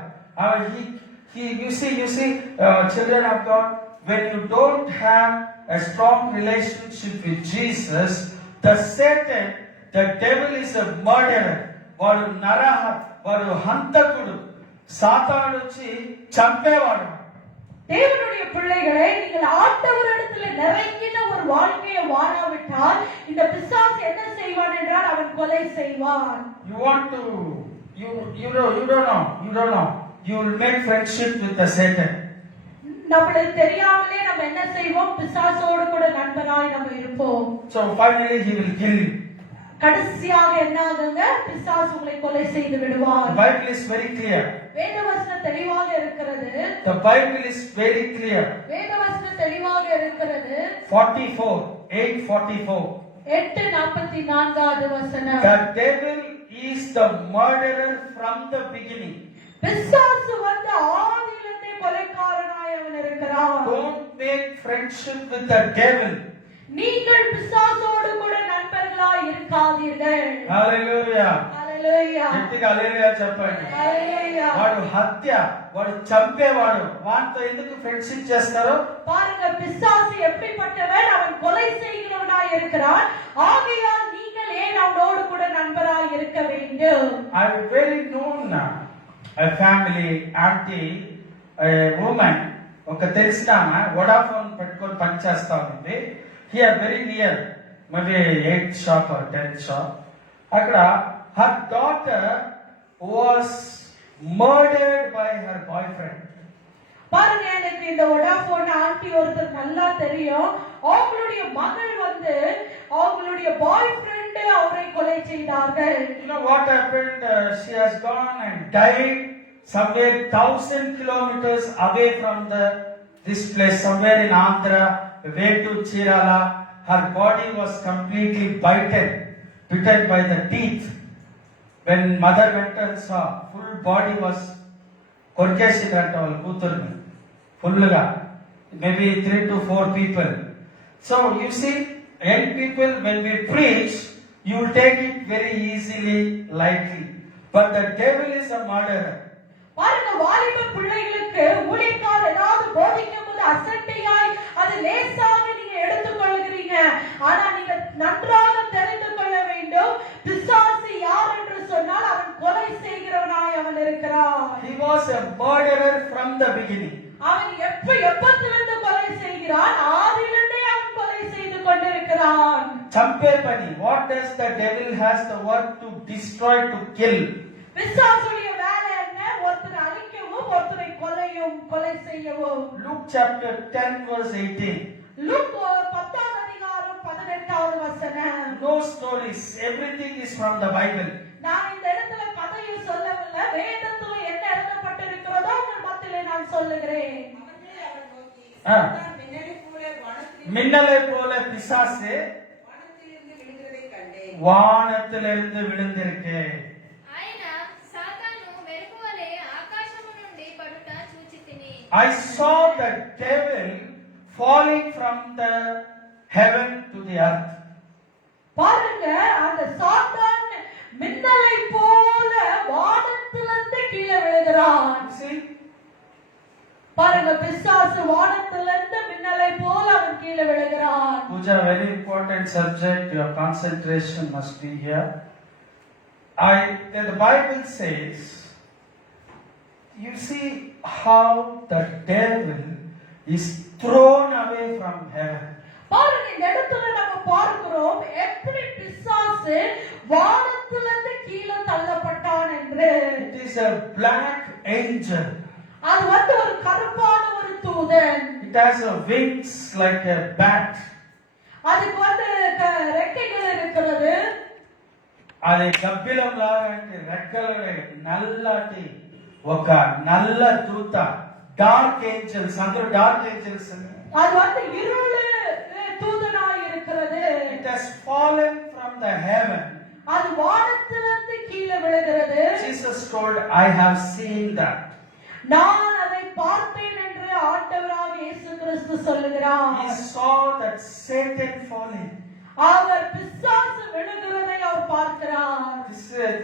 You see, children of God, when you don't have a strong relationship with Jesus, the Satan, the devil is a murderer. వాడు నరహ, వాడు హంతకుడు, సాతానుడు వచ్చి చంపేవాడు. தேவனுடைய பிள்ளைகளே, நீங்கள் ஆண்டவரிடத்தில் நெருங்கின ஒரு வாழ்க்கையை வாழாவிட்டால் இந்த பிசாசு என்ன செய்வான் என்றால் அவன் கொலை செய்வான். You don't know. You will make friendship with the Satan. நம்மளுக்கு தெரியாமலே நம்ம என்ன செய்வோம்? பிசாசோடு கூட நண்பராய் நம்ம இருப்போம். So finally he will kill you. கடைசியாக என்ன ஆகுங்க? பிசாசு உங்களை கொலை செய்து விடுவார். The Bible is very clear. வேதவசனம் தெளிவாக இருக்கிறது. The Bible is very clear. வேதவசனம் தெளிவாக இருக்கிறது. 8:44. 8:44வது வசனம். The devil is the murderer from the beginning. பிசாசு வந்து ஆதியிலிருந்தே கொலைகாரனாய் அவன் இருக்கிறான். Don't make friendship with the devil. நீங்கள் பிசாசோடு கூட நண்பர்களாய் இருக்காதீர்கள். Hallelujah. Hallelujah. గట్టిగా హల్లెలూయా చెప్పండి. Hallelujah. వాడు హత్య, వాడు చంపేవాడు. వాటితో ఎందుకు ఫ్రెండ్షిప్ చేస్తారు? பாருங்க, பிசாசு எப்படிப்பட்டவன்? அவன் கொலை இருக்கிறான். ஆகையால் நீங்கள் ஏன் அவனோடு கூட நண்பராய் இருக்க வேண்டும்? I've very known a family auntie, a woman, ఒక తెలిసిన వోడాఫోన్ పెట్టుకొని పనిచేస్తా ఉంది. Here very near maybe 8th shop or 10th shop. అక్కడ her daughter was murdered by her boyfriend. பாருங்க, எனக்கு இந்த வோடாஃபோன் ஆண்டி ஒருத்தர் நல்லா தெரியும். அவங்களுடைய மகள் வந்து அவங்களுடைய பாய் ஃப்ரெண்ட் அவரை கொலை செய்தார்கள். You know what happened? She has gone and died somewhere 1000 kilometers away from this place, somewhere in Andhra, way to Chirala. Her body was completely bitten by the teeth. When mother went and saw, full body was korkesidanta వాళ్ళ కూతుర్ని ఫుల్గా, maybe 3 to 4 people. So you see, young people, when we preach, you will take it very easily, lightly. But the devil is a murderer. பாருங்க, வாலிப பிள்ளைகளுக்கு ஊழியக்காரர் ஏதாவது போதிக்கும் போது அசட்டையாய் அது லேசாக நீங்க எடுத்துக்கொள்கிறீங்க. ஆனா நீங்க நன்றாக தெரிந்து கொள்ள வேண்டும், பிசாசு யார் என்று சொன்னால் அவன் கொலை செய்கிறவனாய் அவன் இருக்கிறான். He was a murderer from the beginning. அவன் எப்பத்திலிருந்து கொலை செய்கிறான்? ஆதியிலிருந்தே அவன் கொலை செய்து கொண்டிருக்கிறான். చంపే పని. What does the devil has the work to destroy, to kill? பிசாசுடைய வேலை என்ன? ஒருத்தரை அழிக்கவும் ஒருத்தரை கொலை செய்யவும். Luke chapter 10 verse 18. லூக் 10ஆம் அதிகாரம் 18வது வசனம். No stories, everything is from the Bible. நான் இந்த இடத்துல கதையை சொல்லவில்லை, வேதத்துல என்ன எழுதப்பட்டிருக்கிறதோ உங்கள் மத்தியிலே நான் சொல்லுகிறேன். அவர்களே அவர் நோக்கி, சாத்தான் மின்னலை போல பிசாசு வானத்திலிருந்து விழுந்திருக்கு. ఆయన సాతాను మెరుపు వలె ఆకాశము నుండి పడుట చూచితిని. I saw the devil falling from the heaven to the earth. பாருங்க, அந்த சாத்தான் மின்னலை போல வானத்திலிருந்து கீழே விழுகிறான். See? பாருங்க, பிசாசு வானத்திலிருந்து மின்னலை போல அவன் கீழே விழுகிறான். Puja, very important subject. Your concentration must be here. The Bible says, you see how the devil is thrown away from heaven. பாருங்க, இந்த இடத்துல நம்ம பார்க்கிறோம் எப்படி பிசாசு வானத்திலிருந்து கீழே தள்ளப்பட்டான் என்று. It is a black angel. அது வந்து ஒரு கருப்பான ஒரு தூதன். It has a wings like a bat. அதுக்கு வந்து ரெக்கைகள் இருக்கிறது. అది గబ్బిలం లాంటి రెక్కలు నల్లటి ఒక నల్ల దూత, డార్క్ ఏంజల్స్, అందరూ డార్క్ ఏంజల్స్. அது வந்து இருள் தூதனாய் இருக்கிறது. It has fallen from the heaven. அது வானத்திலிருந்து கீழே விழுகிறது. Jesus told, I have seen that. நான் அதை பார்த்தேன் என்று ஆண்டவராக இயேசு கிறிஸ்து சொல்லுகிறார். He saw that Satan falling. அவர் பிசாசு விழுகிறதை அவர் பார்க்கிறார்.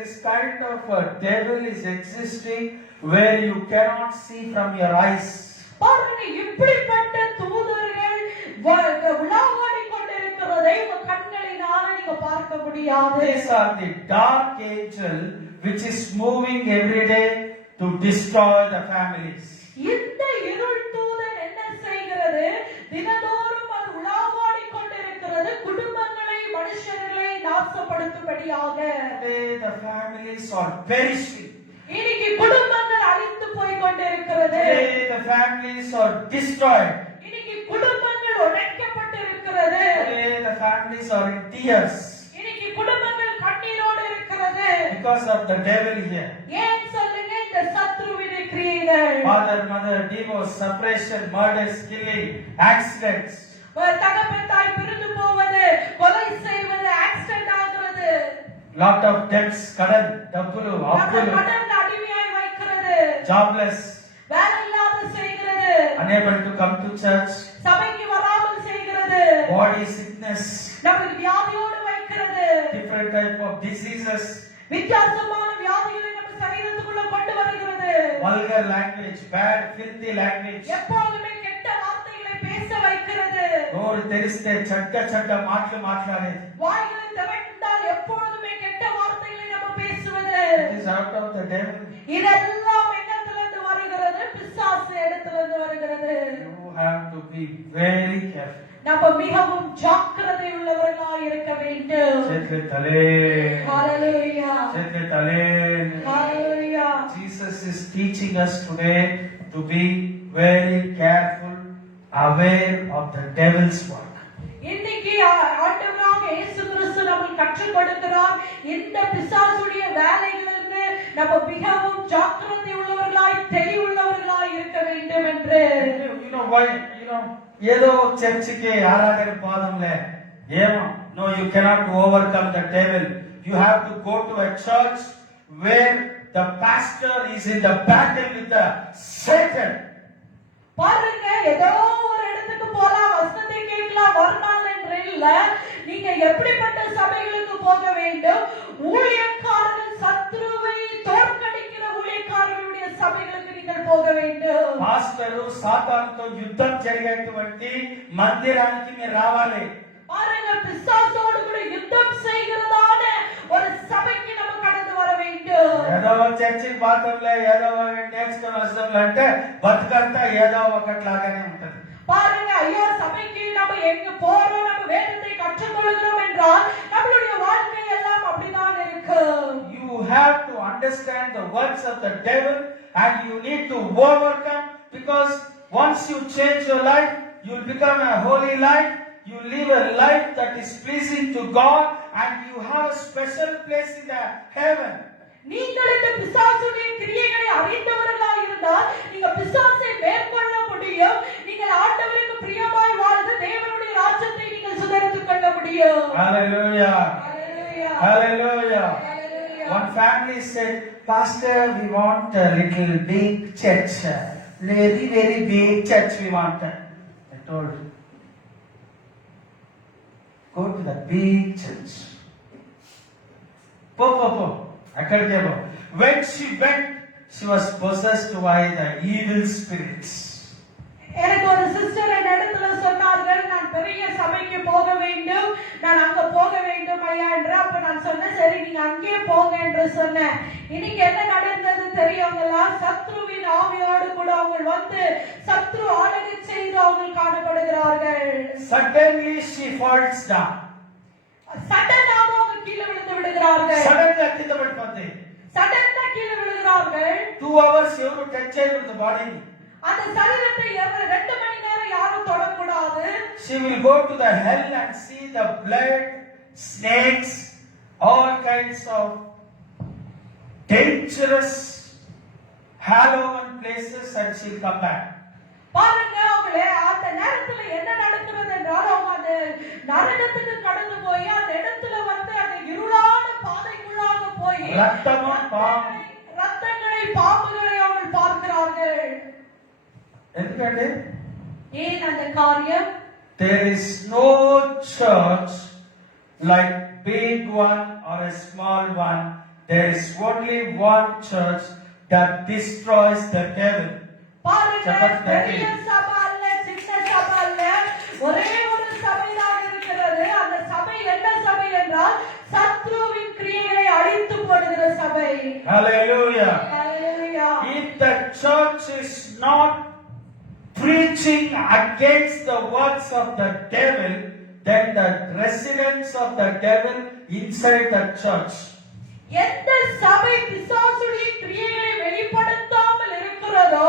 This kind of a devil is existing where you cannot see from your eyes. பாருங்க, இப்படிப்பட்ட தூதர்கள் உலாவாடி கொண்டிருக்கிறதை உங்க கண்களினால நீங்க பார்க்க முடியாது. These are the dark angel which is moving every day to destroy the families. இந்த இருள் தூதன் என்ன செய்கிறது? தினந்தோறும் அது உலாவாடி கொண்டிருக்கிறது, குடும்பங்களை மனுஷர்களை நாசப்படுத்தும்படியாக. Today the families are perishing. இன்னைக்கு குடும்பங்கள் அழிந்து போய் கொண்டிருக்கிறது. Today the families are destroyed. இன்னைக்கு குடும்பங்கள் உடைக்கப்பட்டிருக்கிறது. Today the families are in tears. இன்னைக்கு குடும்பங்கள் கண்ணீரோடு இருக்கிறது. Because of the devil here. ஏன் சொல்லுங்க? இந்த சத்ருவின் கிரியைகள். Father, mother, divorce, separation, murders, killing, accidents. தகப்பன் தாய் பிரிந்து போவது, கொலை செய்வது, ஆக்சிடென்ட் ஆகிறது. Lot of debts, கடன், டப்புலு, அப்புலு. கடன் அடிமையாய் வைக்கிறது. Jobless. வேலை இல்லாத செய்கிறது. Unable to come to church. சபைக்கு வராமல் செய்கிறது. Body sickness. நமக்கு வியாதியோடு வைக்கிறது. Different type of diseases. வித்தியாசமான வியாதிகளை நம்ம சரீரத்துக்குள்ள கொண்டு வருகிறது. Vulgar language, bad, filthy language. எப்போதுமே கெட்ட வார்த்தைகளை பேச வைக்கிறது. నోరు తెరిస్తే చెడ్డ చెడ్డ మాటలు మాట్లాడేది. வாய்களை திறந்தால் எப்பொழுதுமே கெட்ட வார்த்தைகளை நம்ம பேசுவது. It is out of the devil. இதெல்லாம் என்னத்திலிருந்து வருகிறது? பிசாசு இடத்திலிருந்து வருகிறது. You have to be very careful. நம்ம மிகவும் ஜாக்கிரதை உள்ளவர்களாய் இருக்க வேண்டும். சேத்லே தலே. ஹalleluya. சேத்லே தலே. ஹalleluya. Jesus is teaching us today to be very careful, aware of the devil's work. இன்னைக்கு ஆண்டவராக இயேசு கிறிஸ்து நமக்கு கற்றுக் கொடுக்கிறார். இந்த பிசாசுடைய வேலைகளிலிருந்து நம்ம மிகவும் ஜாக்கிரதை உள்ளவர்களாய் தெளிவுள்ளவர்களாய் இருக்க வேண்டும் என்று. You know why? ஏதோ சர்ச்சுக்கு ஆராதனை பாதம்ல ஏமா? No, you cannot overcome the devil. You have to go to a church where the pastor is in the battle with the Satan. பாருங்க, ஏதோ ஒரு இடத்துக்கு போலாம், வசனத்தை கேட்கலாம், வரலாம் என்று இல்ல. நீங்க எப்படிப்பட்ட சபைகளுக்கு போக வேண்டும்? ஊழியக்காரர்கள் சத்ருவை தோற்கடிக்கிற ஊழியக்காரர்களுடைய சபைகளுக்கு நீங்கள் போக வேண்டும். మాస్టరు సాతానుతో యుద్ధం జరిగేటువంటి మందిరానికి మీరు రావాలి. பாருங்க, பிசாசோடு கூட யுத்தம் செய்கிறதான ஒரு சபைக்கு நம்ம கடந்து வர வேண்டும். ఏదో చర్చికి పాత్రలే ఏదో నేర్చుకుని వస్తాం అంటే బతుకంతా ఏదో ఒకట్లాగానే ఉంటది. பாருங்க, ஐயோ சபைக்கு நம்ம எங்க போறோம், நம்ம வேதத்தை கற்றுக்கொள்கிறோம் என்றால் நம்மளுடைய வாழ்க்கை எல்லாம் அப்படிதான் இருக்கு. You have to understand the works of the devil and you need to overcome, because once you change your life, you will become a holy life. You live a life that is pleasing to God and you have a special place in the heaven. நீங்கள் இந்த பிசாசுடைய கிரியைகளை அறிந்தவர்களாக இருந்தால் நீங்க பிசாசை மேற்கொள்ள முடியும். நீங்கள் ஆண்டவருக்கு பிரியமாய் வாழ்ந்து தேவனுடைய ராஜ்யத்தை நீங்கள் சுதரித்துக் கொள்ள முடியும். Hallelujah. Hallelujah. Hallelujah. Hallelujah. One family said, Pastor, we want a little big church. Very, very big church we want. I told, go to the big church. Po. అక్కడికే పో. When she went, she was possessed by the evil spirits. எனக்கு ஒரு sister என் இடத்துல சொன்னார்கள், நான் பெரிய சபைக்கு போக வேண்டும், நான் அங்க போக வேண்டும் ஐயா என்று. அப்ப நான் சொன்னேன், சரி நீங்க அங்கே போங்க என்று சொன்னேன். இன்னைக்கு என்ன நடந்தது தெரியுங்களா? சத்ருவின் ஆவியோடு கூட அவங்க வந்து சத்ரு ஆளுகை செய்து அவங்க காணப்படுகிறார்கள். Suddenly she falls down. சடனாக அவங்க கீழே விழுந்து விடுகிறார்கள். Suddenly కింద పడిపోతే சடனா கீழே விழுகிறார்கள். 2 hours ఎవరు టచ్ చేయకూడదు బాడీని. அந்த சரீரத்தை 2 மணி நேரம் யாரும் தொடக்கூடாது. She will go to the hell and see the blood, snakes, all kinds of dangerous Halloween places, and she will come back. பாருங்க, அவங்களே அந்த நேரத்துல என்ன நடக்கிறது என்றால் அவங்க அந்த நரகத்துக்கு கடந்து போய் அந்த இடத்துல வந்து அந்த இருளான பாதைக்குள்ளாக போய் ரத்தங்களை பாம்புகளை அவர்கள் பார்க்கிறார்கள். ఎందుకంటే ஏன் அந்த காரியம்? there is no church like big one or a small one. There is only one church that destroys the devil. பாருங்க, பெரிய சபை அல்ல, சின்ன சபை அல்ல, ஒரே ஒரு சபைதான் இருக்கிறது. அந்த சபை என்ன சபை என்றால் சத்ருவின் கிரியைகளை அழித்து போடுகிற சபை. Hallelujah. Hallelujah. If the church is not preaching against the works of the devil, then the residence of the devil inside the church. எந்த சபை பிசாசுடைய கிரியைகளை வெளிப்படுத்தாமல் இருக்கிறதோ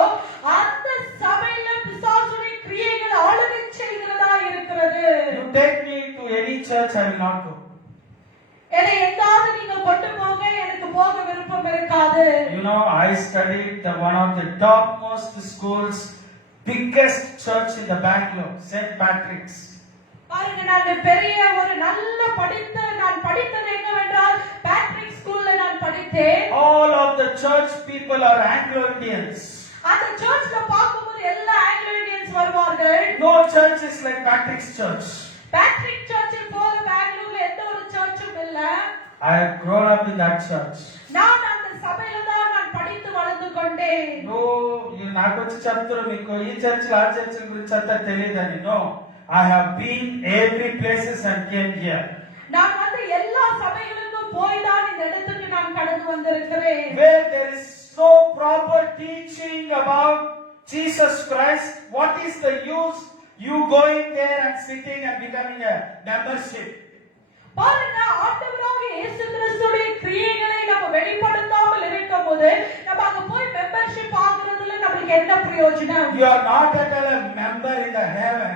அந்த சபையில பிசாசுடைய கிரியைகள் ஆளுகை செய்கிறதா இருக்கிறது. You take me to any church, I will not go. என்னை எங்காவது நீங்க கொண்டு போங்க, எனக்கு போக விருப்பம் இருக்காது. You know, I studied one of the topmost schools, biggest church in the Bangalore, St. Patrick's. பாருங்க, நான் பெரிய ஒரு நல்ல நான் படித்தது என்னவென்றால் பேட்ரிக் ஸ்கூல்ல நான் படித்தேன். All of the church people are Anglo-Indians. அந்த சர்ச்ல பாக்கும்போது எல்லா ஆங்கிலோ இந்தியன்ஸ் வருவார்கள். No church is like Patrick's church. Patrick சர்ச்சில் போல பெங்களூர்ல எந்த ஒரு சர்ச்சும் இல்ல. I have grown up in that church. நான் அந்த சபையில தான் நான் படித்து வளர்ந்து கொண்டேன். No, you నాకు వచ్చి చెప్తారు మీకు ఈ చర్చ్ ఆ చర్చ్ గురించి అంతా తెలియదని. No, I have been every places and came here. நான் வந்து எல்லா சபைகளுக்கும் போய் தான் இந்த இடத்துக்கு நான் கடந்து வந்திருக்கிறேன். Where there is no proper teaching about Jesus Christ, what is the use you going there and sitting and becoming a membership? பாருங்க, ஆண்டவராகிய இயேசு கிறிஸ்துவின் கிரியைகளை நம்ம வெளிப்படுத்தாமல் இருக்கும்போது நம்ம அங்க போய் மெம்பர்ஷிப் ஆகுறதுல நமக்கு என்ன பிரயோஜனம்? You are not at all a member in the heaven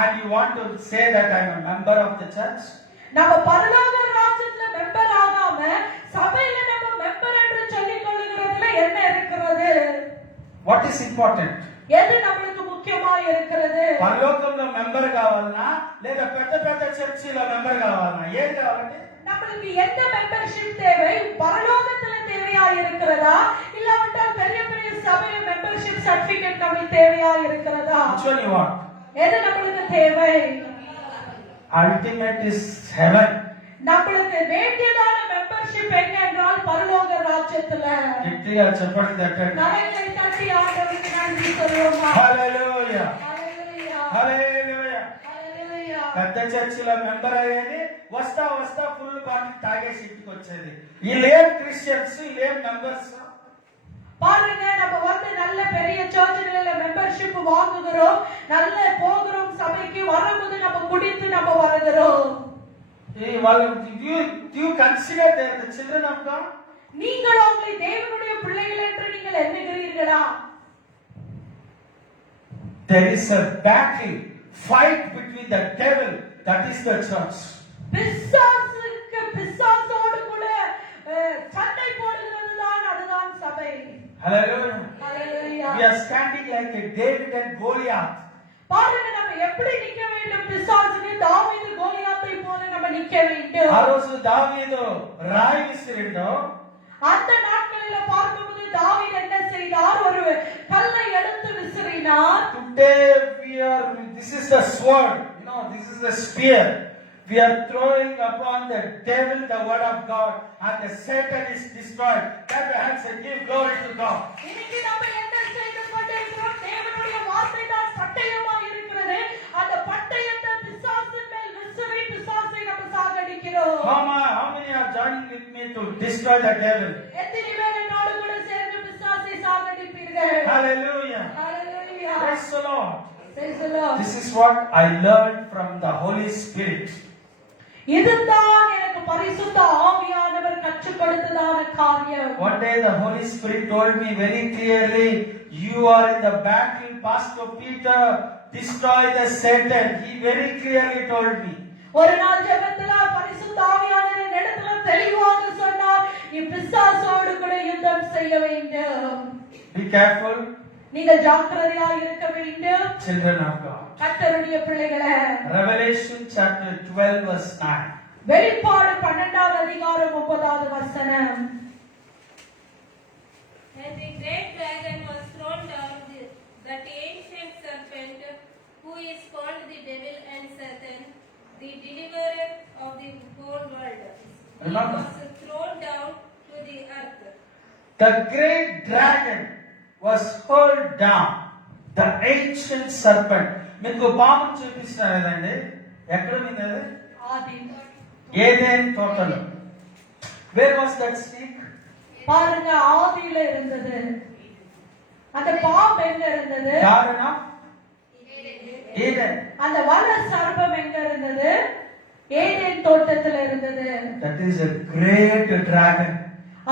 and you want to say that I am a member of the church. நம்ம பரலோக ராஜ்யத்துல மெம்பர் ஆகாம சபையில நம்ம மெம்பர் என்று சொல்லிக் கொள்ளுகிறதுல என்ன இருக்கிறது? What is important? எது நம்மளுக்கு ముఖ్యமா இருக்கிறது? పరలోకంలో మెంబర్ కావాలనా లేదా పెద్ద పెద్ద చర్చిలో మెంబర్ కావాలనా ఏం కావాలండి? நம்மளுக்கு எந்த மெம்பர்ஷிப் தேவை? பரலோகத்துல தேவையா இருக்கிறதா இல்லாவிட்டால் பெரிய பெரிய சபை மெம்பர்ஷிப் சர்டிபிகேட் நமக்கு தேவையா இருக்கிறதா? Which one you want? எது நம்மளுக்கு தேவை? Ultimate is heaven. நம்மளுக்கு வேண்டியதான மெம்பர்ஷிப் எங்க என்றால் பரலோக ராஜ்யத்துல. గట్టిగా చెప్పండి దట్టండి. கரங்களை தட்டி ஆண்டவருக்கு நன்றி சொல்லுவோமா? హల్లెలూయా ஹalleluya హల్లెలూయా. ஹalleluya. పెద్ద చర్చిలో మెంబర్ అయ్యేది వస్తా వస్తా ఫుల్ బాటిల్ తాగేసి ఇంటికి వచ్చేది. వీళ్ళేం క్రిస్టియన్స్, వీళ్ళేం మెంబర్స్? பாருங்க, நம்ம வந்து நல்ல பெரிய சர்ச்சுகளில மெம்பர்ஷிப் வாங்குகிறோம், நல்ல போகிறோம் சபைக்கு, வரும்போது நம்ம குடித்து நம்ம வருகிறோம். వాళ్ళు you consider they are the children of God? நீங்கள் உங்களை தேவனுடைய பிள்ளைகள் என்று நீங்கள் எண்ணுகிறீர்களா? There is a battle, fight between the devil, that is the church. பிசாசோடு கூட சண்டை போடுகிறதுதான் அதுதான் சபை. Hallelujah. Hallelujah. We are standing like a David and Goliath. பாருங்க, நம்ம எப்படி நிக்க வேண்டும்? பிசாசுக்கு தாவீது கோலியாத்தை போல நம்ம நிக்க வேண்டும். ఆ రోజు దావీదు రాయి విసిరిండో, அந்த நாட்களில பார்க்கும்போது தாவீது என்ன செய்தார்? ஒரு கல்லை எடுத்து விசிறினார். today this is the sword, this is the spear. We are throwing upon the devil the word of God and the Satan is destroyed. Clap your hands and give glory to God. இன்னைக்கு நம்ம என்ன செய்து கொண்டிருக்கிறோம்? தேவனுடைய வார்த்தை தான் பட்டயமா இருக்கிறது. அந்த பட்டயத்தை பிசாசின் மேல் விசிறி பிசாசை நம்ம சாகடிக்கிறோம். How many are joining with me to destroy the devil? எத்தனை பேர் என்னோடு கூட சேர்ந்து பிசாசை சாகடிப்பீர்கள்? Hallelujah. Hallelujah. Praise the Lord. Praise the Lord. This is what I learned from the Holy Spirit. இதுதான் எனக்கு பரிசுத்த ஆவியானவர் கற்றுக் கொடுத்ததான காரியம். One day the Holy Spirit told me very clearly, you are in the battle, Pastor Peter, destroy the Satan. He very clearly told me. ஒரு நாள் ஜெபத்துல பரிசுத்த ஆவியானவர் என்னிடத்துல தெளிவாக சொன்னார், நீ பிசாசோடு கூட யுத்தம் செய்ய வேண்டும். Be careful. நீங்கள் ஜாக்கிரதையா இருக்க வேண்டும். Children of God. கர்த்தருடைய பிள்ளைகளே. Revelation chapter 12 verse 9. வெளிப்பாடு 12வது அதிகாரம் 9வது வசனம். And the great dragon was thrown down, that ancient serpent, who is called the devil and Satan, the deliverer of the whole world. He Remember. was thrown down to the earth. The great dragon was hurled down. The ancient serpent. మీకు పామును చూపిస్తున్నారు కదండి, ఎక్కడ ఉంది అది? ஆதி. ఏదెన్ తోటలో. Where was that snake? பாருங்க, ஆதியில இருந்தது. அந்த பாம்பு எங்க இருந்தது? Garden of Eden. அந்த வல சர்ப்பம் எங்க இருந்தது? ஏதேன் தோட்டத்துல இருந்தது. That is a great dragon.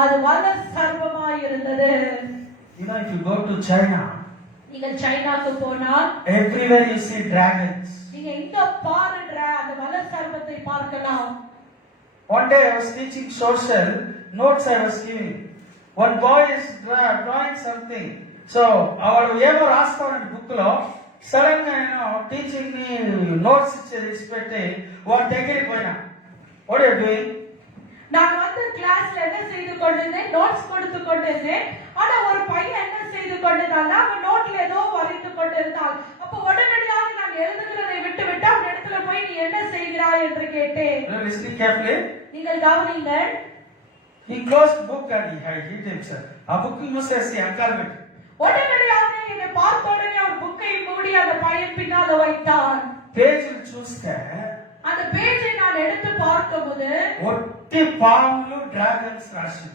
அது வல சர்ப்பமாய் இருந்தது. If you go to China, நீங்கள் சைனாக்கு போனால் everywhere you see dragons. நீங்க எங்க பாருன்ற அந்த வல சர்ப்பத்தை பார்க்கலாம். One day I was teaching social, notes I was giving. One boy is drawing something. So, avalu emo rastavan book lo sudden ga teaching me notes ichedi one దగ్గరికి పోయినా. What are you doing? நான் வந்து கிளாஸ்ல என்ன செய்து கொண்டிருந்தேன்? Notes கொடுத்து கொண்டிருந்தேன். ஆனா ஒரு பையன் என்ன செய்து கொண்டிருந்தான்? அவன் நோட்ல ஏதோ வரைந்து கொண்டிருந்தான். அப்ப உடனடியாக நான் எழுதுகிறதை விட்டுவிட்டு அவன் இடத்துல போய் நீ என்ன செய்கிறாய் என்று கேட்டேன். Listen carefully. நீங்கள் கவனிங்கள். He closed book and he hid himself. A book மூసేసి అంకాల్బెట్. உடனடியாக என்னை பார்த்த உடனே அவர் புக்கை மூடி அந்த பையன் பின்னால வைத்தான். పేజీలు చూస్తే அந்த பேஜை நான் எடுத்து பார்க்கும்போது ఒట్టి పాములు డ్రాగన్స్ రాసింది.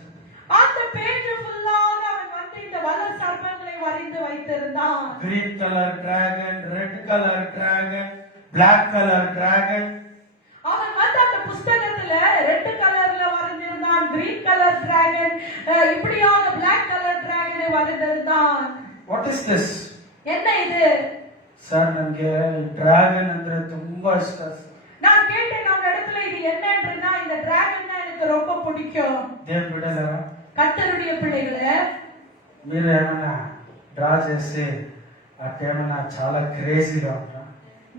அந்த பேஜ் ஃபுல்லாக அவன் வந்து இந்த வல்ல சர்ப்பங்களை வரைந்து வைத்திருந்தான். Green colour dragon, red colour dragon, black colour dragon. அவன் வந்து அந்த புஸ்தகத்துல ரெட் கலர்ல வரைந்திருந்தான், கிரீன் கலர் டிராகன், இப்படியான பிளாக் கலர் டிராகனை வரைந்திருந்தான். What is this? என்ன இது? ಸರ್ ನನಗೆ ಡ್ರಾಗನ್ ಅಂದ್ರೆ ತುಂಬಾ ಇಷ್ಟ. நான் கேட்டேன் அவங்க இடத்துல இது என்னன்றா, இந்த டிராகன் எனக்கு ரொம்ப பிடிக்கும். దేవుడు బిడ్డలారా, கர்த்தருடைய பிள்ளைகளே, మీరు ఏమైనా డ్రా చేసి అటేమైనా చాలా క్రేజీగా ఉంటా?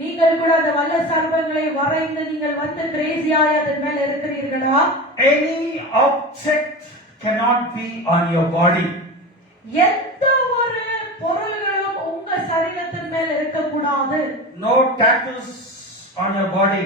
நீங்கள் கூட அந்த வல்ல சர்ப்பங்களை வரைந்து நீங்கள் வந்து கிரேசியாய் அதன் மேல இருக்கிறீர்களா? Any object cannot be on your body. எந்த ஒரு பொருள்களும் உங்க சரீரத்தின் மேல் இருக்க கூடாது. No tattoos on your body.